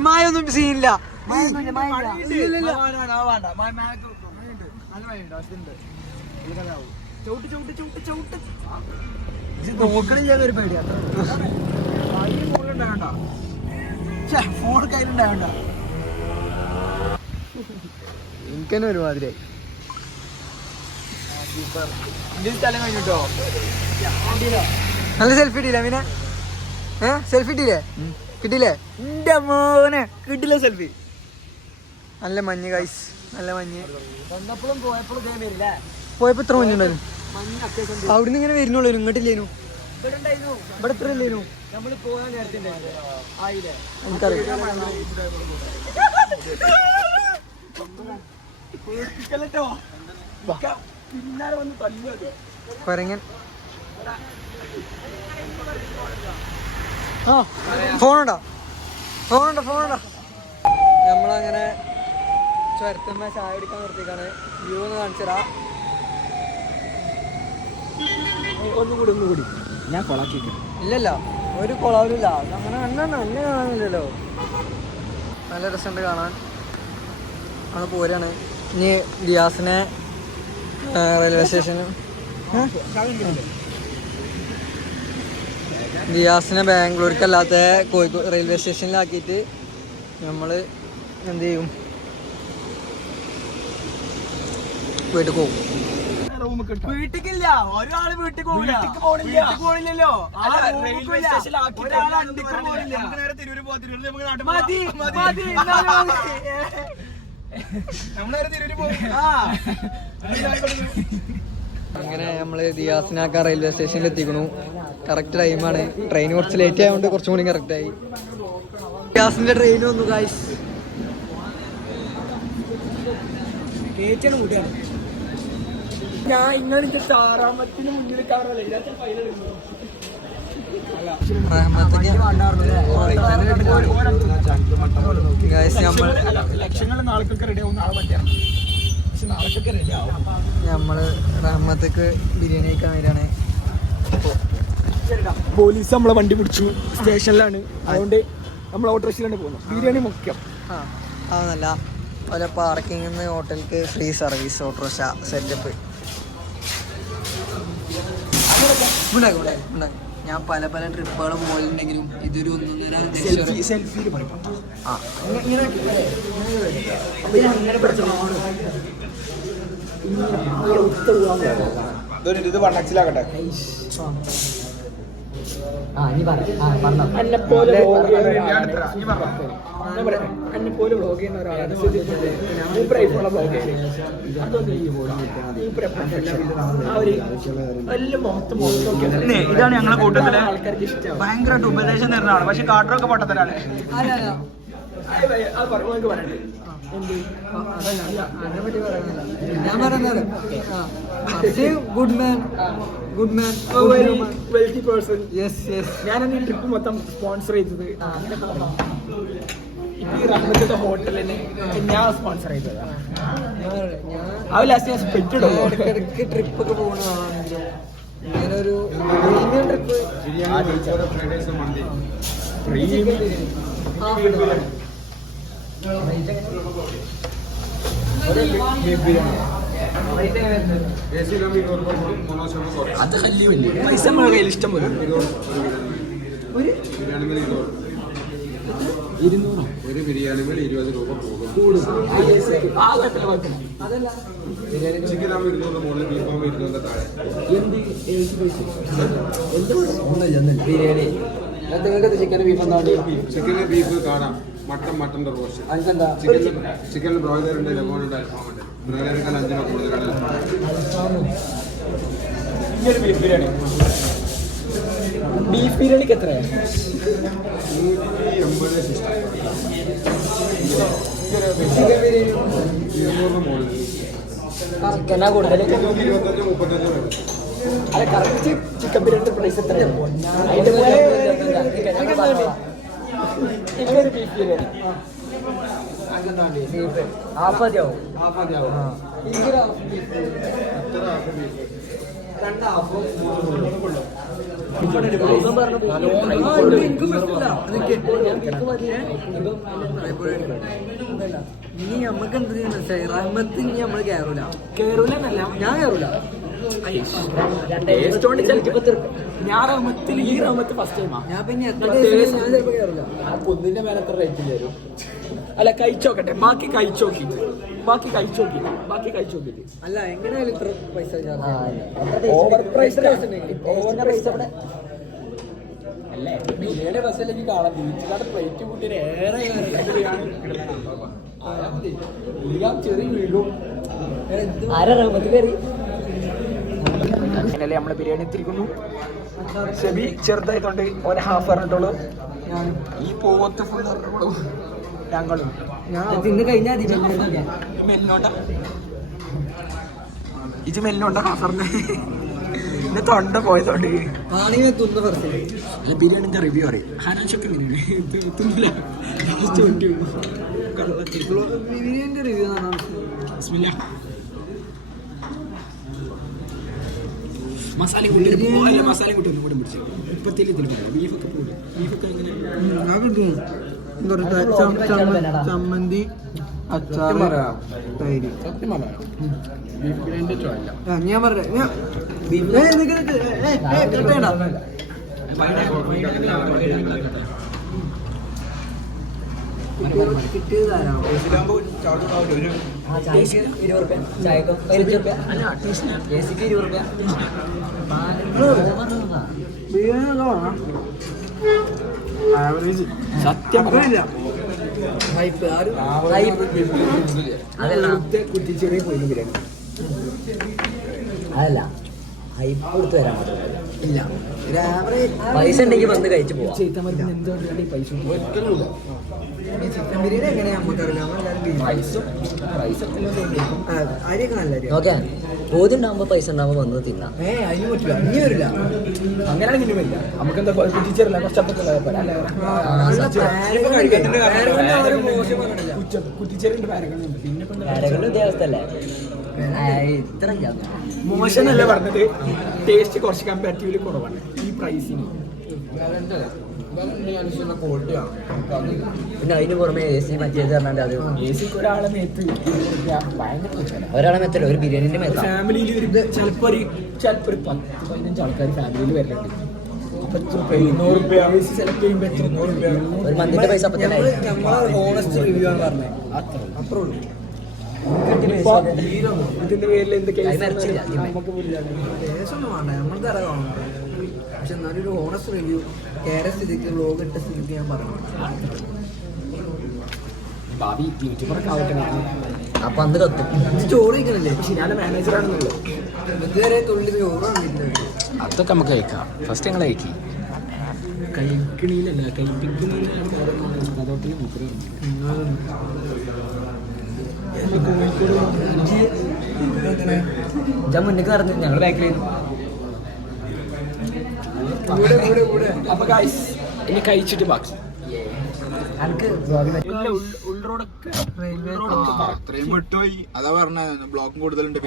മായൊന്നും സീനില്ല. നോക്കണില്ല ഒരു പേടി. ഫോൺ കയ്യിലുണ്ടാവണ്ട. എനിക്കെന്നെ ഒരുമാതിരിയായി. നല്ല സെൽഫി ഇട്ടില്ല പിന്നെ. സെൽഫി ഇട്ടില്ലേ? കിട്ടില്ലേ? എന്റെ മോനെ കിട്ടില്ല സെൽഫി. നല്ല മഞ്ഞ് ഗൈസ്, നല്ല മഞ്ഞ്. പോയപ്പോ എത്ര മഞ്ഞുണ്ടായിരുന്നു? അവിടുന്ന് ഇങ്ങനെ വരുന്നുള്ളൂ, ഇങ്ങോട്ടില്ലേനു. ഇവിടെ എത്ര ഇല്ലേനു? കൊരങ്ങൻ. ആ ഫോണുണ്ടോ? നമ്മളങ്ങനെ ചുരത്തുമ്പോ ചായ കുടിക്കാൻ നിർത്തിക്കാണ്. വ്യൂ ഒന്ന് കാണിച്ചതാ. ഒന്നുകൂടി ഞാൻ കൊളാക്കി. ഇല്ലല്ല, ഒരു കൊളാവില്ല. അങ്ങനെ നല്ല കാണാനില്ലല്ലോ. നല്ല രസമുണ്ട് കാണാൻ. ആണ് പോരാണ്. ഇനി ഡിയാസിനെ റെയിൽവേ സ്റ്റേഷന് ബാംഗ്ലൂർക്കല്ലാത്ത കോഴിക്കോട് റെയിൽവേ സ്റ്റേഷനിലാക്കിയിട്ട് നമ്മൾ എന്ത് ചെയ്യും? വീട്ടിൽ പോകും. വീട്ടിക്കില്ല, ഒരാള് വീട്ടിൽ പോണില്ലല്ലോ. അങ്ങനെ നമ്മള് ദിയാസിനാക്ക റെയിൽവേ സ്റ്റേഷനിൽ എത്തിക്കണു. കറക്റ്റ് ടൈമാണ്. ട്രെയിൻ കുറച്ച് ലേറ്റ് ആയതുകൊണ്ട് കുറച്ചും കൂടി കറക്റ്റ് ആയി. ദിയാസിന്റെ ട്രെയിൻ വന്നു ഗൈസ്. ഞാൻ ഇങ്ങനെ താറാമത്തിന് മുന്നിൽ കയറല്ലേ. ലക്ഷങ്ങളുടെ നാൾക്കൊക്കെ റെഡി ആവും. നാളെ പറ്റാം, പക്ഷെ നാളെക്കൊക്കെ റെഡി ആവും. നമ്മള് റഹ്മത്തേക്ക് ബിരിയാണി കഴിക്കാൻ വരികയാണ്. പോലീസ് നമ്മളെ വണ്ടി പിടിച്ചു. സ്റ്റേഷനിലാണ്, അതുകൊണ്ട് നമ്മൾ ഓട്ടോറിക്ഷയിലാണ് പോകുന്നത്. ബിരിയാണി മുഖ്യം. അതൊന്നല്ല, ഓരോ പാർക്കിംഗിൽ നിന്ന് ഹോട്ടലിലേക്ക് ഫ്രീ സർവീസ് ഓട്ടോറിക്ഷ സെറ്റപ്പ്. ഞാൻ പല ട്രിപ്പുകൾ പോയിട്ടുണ്ടെങ്കിലും ഇതൊരു ഇത് വണ്ണച്ചിലാകട്ടെ. എന്നെപ്പോലെ വ്ളോഗ് ചെയ്യുന്ന ഒരാളാണ്. ഇതാണ് ഞങ്ങളെ കൂട്ടത്തിലെ ആൾക്കാർക്ക് ഇഷ്ടം. ഭയങ്കരമായിട്ട് ഉപദേശം തരുന്ന ആള്. പക്ഷെ കാട്ടറൊക്കെ പൊട്ടത്തരാണ്. അത് പറയുമ്പോൾ പറയണ്ടേ? ഞാൻ പറയുന്നത് good man wealthy person. Yes. ഞാനാണ് ഈ ട്രിപ്പ് മൊത്തം സ്പോൺസർ ചെയ്തത്. ഈ റഹ്മത്തിന്റെ ഹോട്ടലിന് ഞാൻ സ്പോൺസർ ചെയ്തതാണ്. അത് ലാസ്റ്റ് ഞാൻ സ്പെറ്റിടോ ഇടയ്ക്കിടയ്ക്ക് ട്രിപ്പൊക്കെ പോകുന്നതാണെങ്കിലും ഇങ്ങനെ ഒരു പ്രീമിയം ട്രിപ്പ്. അത് വലിയ പൈസ നമ്മുടെ കയ്യിൽ ഇഷ്ടം പോലെ. 200 ഒരു ബിരിയാണി 20 രൂപ കൂടും. ചിക്കൻ ആകുമ്പോൾ 200 മുകളിൽ, ബീഫ് ആകുമ്പോൾ 200 താഴെ. ബിരിയാണി നിങ്ങൾക്ക് ചിക്കൻ ബീഫ് എന്താ? ചിക്കന് ബീഫ് കാണാം. മട്ടൻ്റെ റോസ്റ്റ്. ചിക്കനിൽ ബ്രോയിലർ ഉണ്ട്, ലെമോനുണ്ട്, അൽഫാമുണ്ട്. ബ്രോയിലറിനേക്കാൾ 5 രൂപ കൂടുതലാണ് ബീഫ് ബിരിയാണി. ബീഫ് ബിരിയാണിക്ക് എത്രയാണ്? ചിക്കനാ കൂടുതൽ. അല്ല കറക്റ്റ് ചിക്കൻ ബിരിയാണിയുടെ പ്രൈസ് എത്രയാണ്? അതിന്റെ ബീഫ് ബിരിയാണി ഹാഫ് മതിയാവും. ഇനി നമ്മക്ക് എന്ത് മനസ്സിലായി റഹ്മത്ത് ഇനി നമ്മള് കേറൂലെന്നല്ല ഞാൻ കേറൂല. ഞാൻ റഹ്മത്തിൽ ഈ റഹ്മത്ത് ഫസ്റ്റ് ടൈമാ. ഞാൻ പിന്നെ എത്ര ഞാൻ ചിലപ്പോ കേറൂല. ഒന്നിന്റെ മേലെ എത്ര റേറ്റ് തരും? അല്ല കഴിച്ചോക്കട്ടെ, ബാക്കി കഴിച്ചോക്കിട്ട് അല്ല എങ്ങനെയായാലും ഇത്ര പൈസ ഓവർ പ്രൈസ് അല്ലേ ബിരിയാണി ബസ്സിലേക്ക് കാണാം. ബീച്ചുകാരുടെ പ്ലേറ്റ് കൂട്ടിയൊരു ഏറെ ചെറിയ വീഴും. ആരാ റഹ്മത്ത് കയറി? അങ്ങനെയല്ലേ നമ്മളെ ബിരിയാണി എത്തിയിരിക്കുന്നു. സെബി ചെറുതായതുകൊണ്ട് ഒരു ഹാഫ് പറഞ്ഞിട്ടുള്ളൂ. ഈ പോവത്ത് ഫുൾ പറഞ്ഞോളൂ. ഞങ്ങളും തിന്ന് കഴിഞ്ഞാൽ മെല്ലോണ്ട ഇത് മെല്ലോണ്ട ഹാഫറിന് എന്റെ തൊണ്ട പോയതുകൊണ്ട് ബിരിയാണിന്റെ റിവ്യൂ അറിയാം. ഹനാശൊക്കെ ബിരിയാണിന്റെ റിവ്യൂ മസാല കൂട്ടി കൂടെ പിടിച്ചു. ഇപ്പത്തിൽ ഇതിൽ ബീഫൊക്കെ പോകും. ബീഫൊക്കെ ചമ്മന്തി അച്ചാർ തൈര്. ഞാൻ പറഞ്ഞ കിട്ടിയതാരാണോ? ചായക്ക് 20 രൂപ, ചായക്ക് 15 രൂപ, ഏസിക്ക് 20 രൂപ. ബിരിയാണി ഒക്കെ വേണം. ആവറേജ് സത്യം കുറ്റിച്ചെറിയ പോയി ബിരിയാണി. അതല്ല ഹൈപ്പ് കൊടുത്ത് വരാൻ ഇല്ല. പൈസ ഉണ്ടെങ്കിൽ വന്ന് കഴിച്ചു പോവാം. ചിക്കൻ ബിരിയാണി എങ്ങനെയാ നമുക്കറിയാം. അരിയൊക്കെ നല്ല അരി. ഓക്കെ ബോധ്യം ഉണ്ടാകുമ്പോ പൈസ ഉണ്ടാകുമ്പോ വന്ന് തിന്നാം. അതിന് പറ്റില്ല, ഇനി വരില്ല. അങ്ങനെയാണെങ്കിൽ ഇനി വരില്ല. നമുക്ക് എന്താ കുറ്റിച്ചേറില്ല കുറച്ചപ്പത്തില്ല കുറ്റിച്ചേറിന്റെ പാരകളുണ്ട്. പിന്നെ ഇതേ അവസ്ഥ അല്ലേ? ഇത്ര മോശമല്ല പറഞ്ഞത്. ടേസ്റ്റ് കുറച്ച് കമ്പാരിറ്റീവ്ലി കുറവാണ് ഈ പ്രൈസിന്. പിന്നെ അതിന് പുറമെ എ സി മറ്റേത് പറഞ്ഞാൽ അത് എ സിക്ക് ഒരാളെ മേത്ത് ഒരാളെ മെത്തല്ല, ഒരു ബിരിയാണിന്റെ മെത്ത. ഫാമിലിയിൽ ഒരു ചിലപ്പോ ഒരു 10-15 ആൾക്കാർ ഫാമിലിയിൽ വരുന്നുണ്ട്. അപ്പൊ 200 രൂപ എ സി സെലക്ട് ചെയ്യുമ്പോൾ 200 രൂപ ഒരു മന്തിന്റെ പൈസ അപ്പൊ തന്നെ നമ്മളെ ഹോണസ്റ്റ് റിവ്യൂ ആണ് പറഞ്ഞത്. അത്രേ ഉള്ളൂ. ഇതിന്റെ പേരിൽ എന്ത് കേസൊന്നും കേസൊന്നും വേണ്ട, നമ്മൾ തരാം. പക്ഷെ എന്നാലും ഒരു ഹോണസ്റ്റ് റിവ്യൂ കേരള സ്ഥിതിക്ക് വ്ലോഗ് ഇട്ട സ്ഥിതിക്ക് ഞാൻ പറഞ്ഞു. ഭാവി യൂട്യൂബറൊക്കെ ആവട്ടെ. അപ്പൊ അന്ന് കത്തും. ചോറ് കഴിക്കണല്ലേ? ഞാൻ മാനേജറാണെന്നുള്ളൂ. ഇതുവരെ തുള്ളി ചോറാണ് കിട്ടുന്നത്. അതൊക്കെ നമുക്ക് കഴിക്കാം. ഫസ്റ്റ് ഞങ്ങൾ കഴിക്കും. കഴിക്കണിയിലല്ല കഴിപ്പിക്കുന്നതിൽ മുപ്പത് മുന്നിൽ കറന്ന് ഞങ്ങൾ ബാക്കിൽ. അപ്പൊ ഗൈസ് ഇനി കഴിച്ചിട്ട് ബാക്കി ഉൾറോഡൊക്കെ വിട്ടുപോയി. അതാ പറഞ്ഞ ബ്ലോക്കും കൂടുതലുണ്ട്.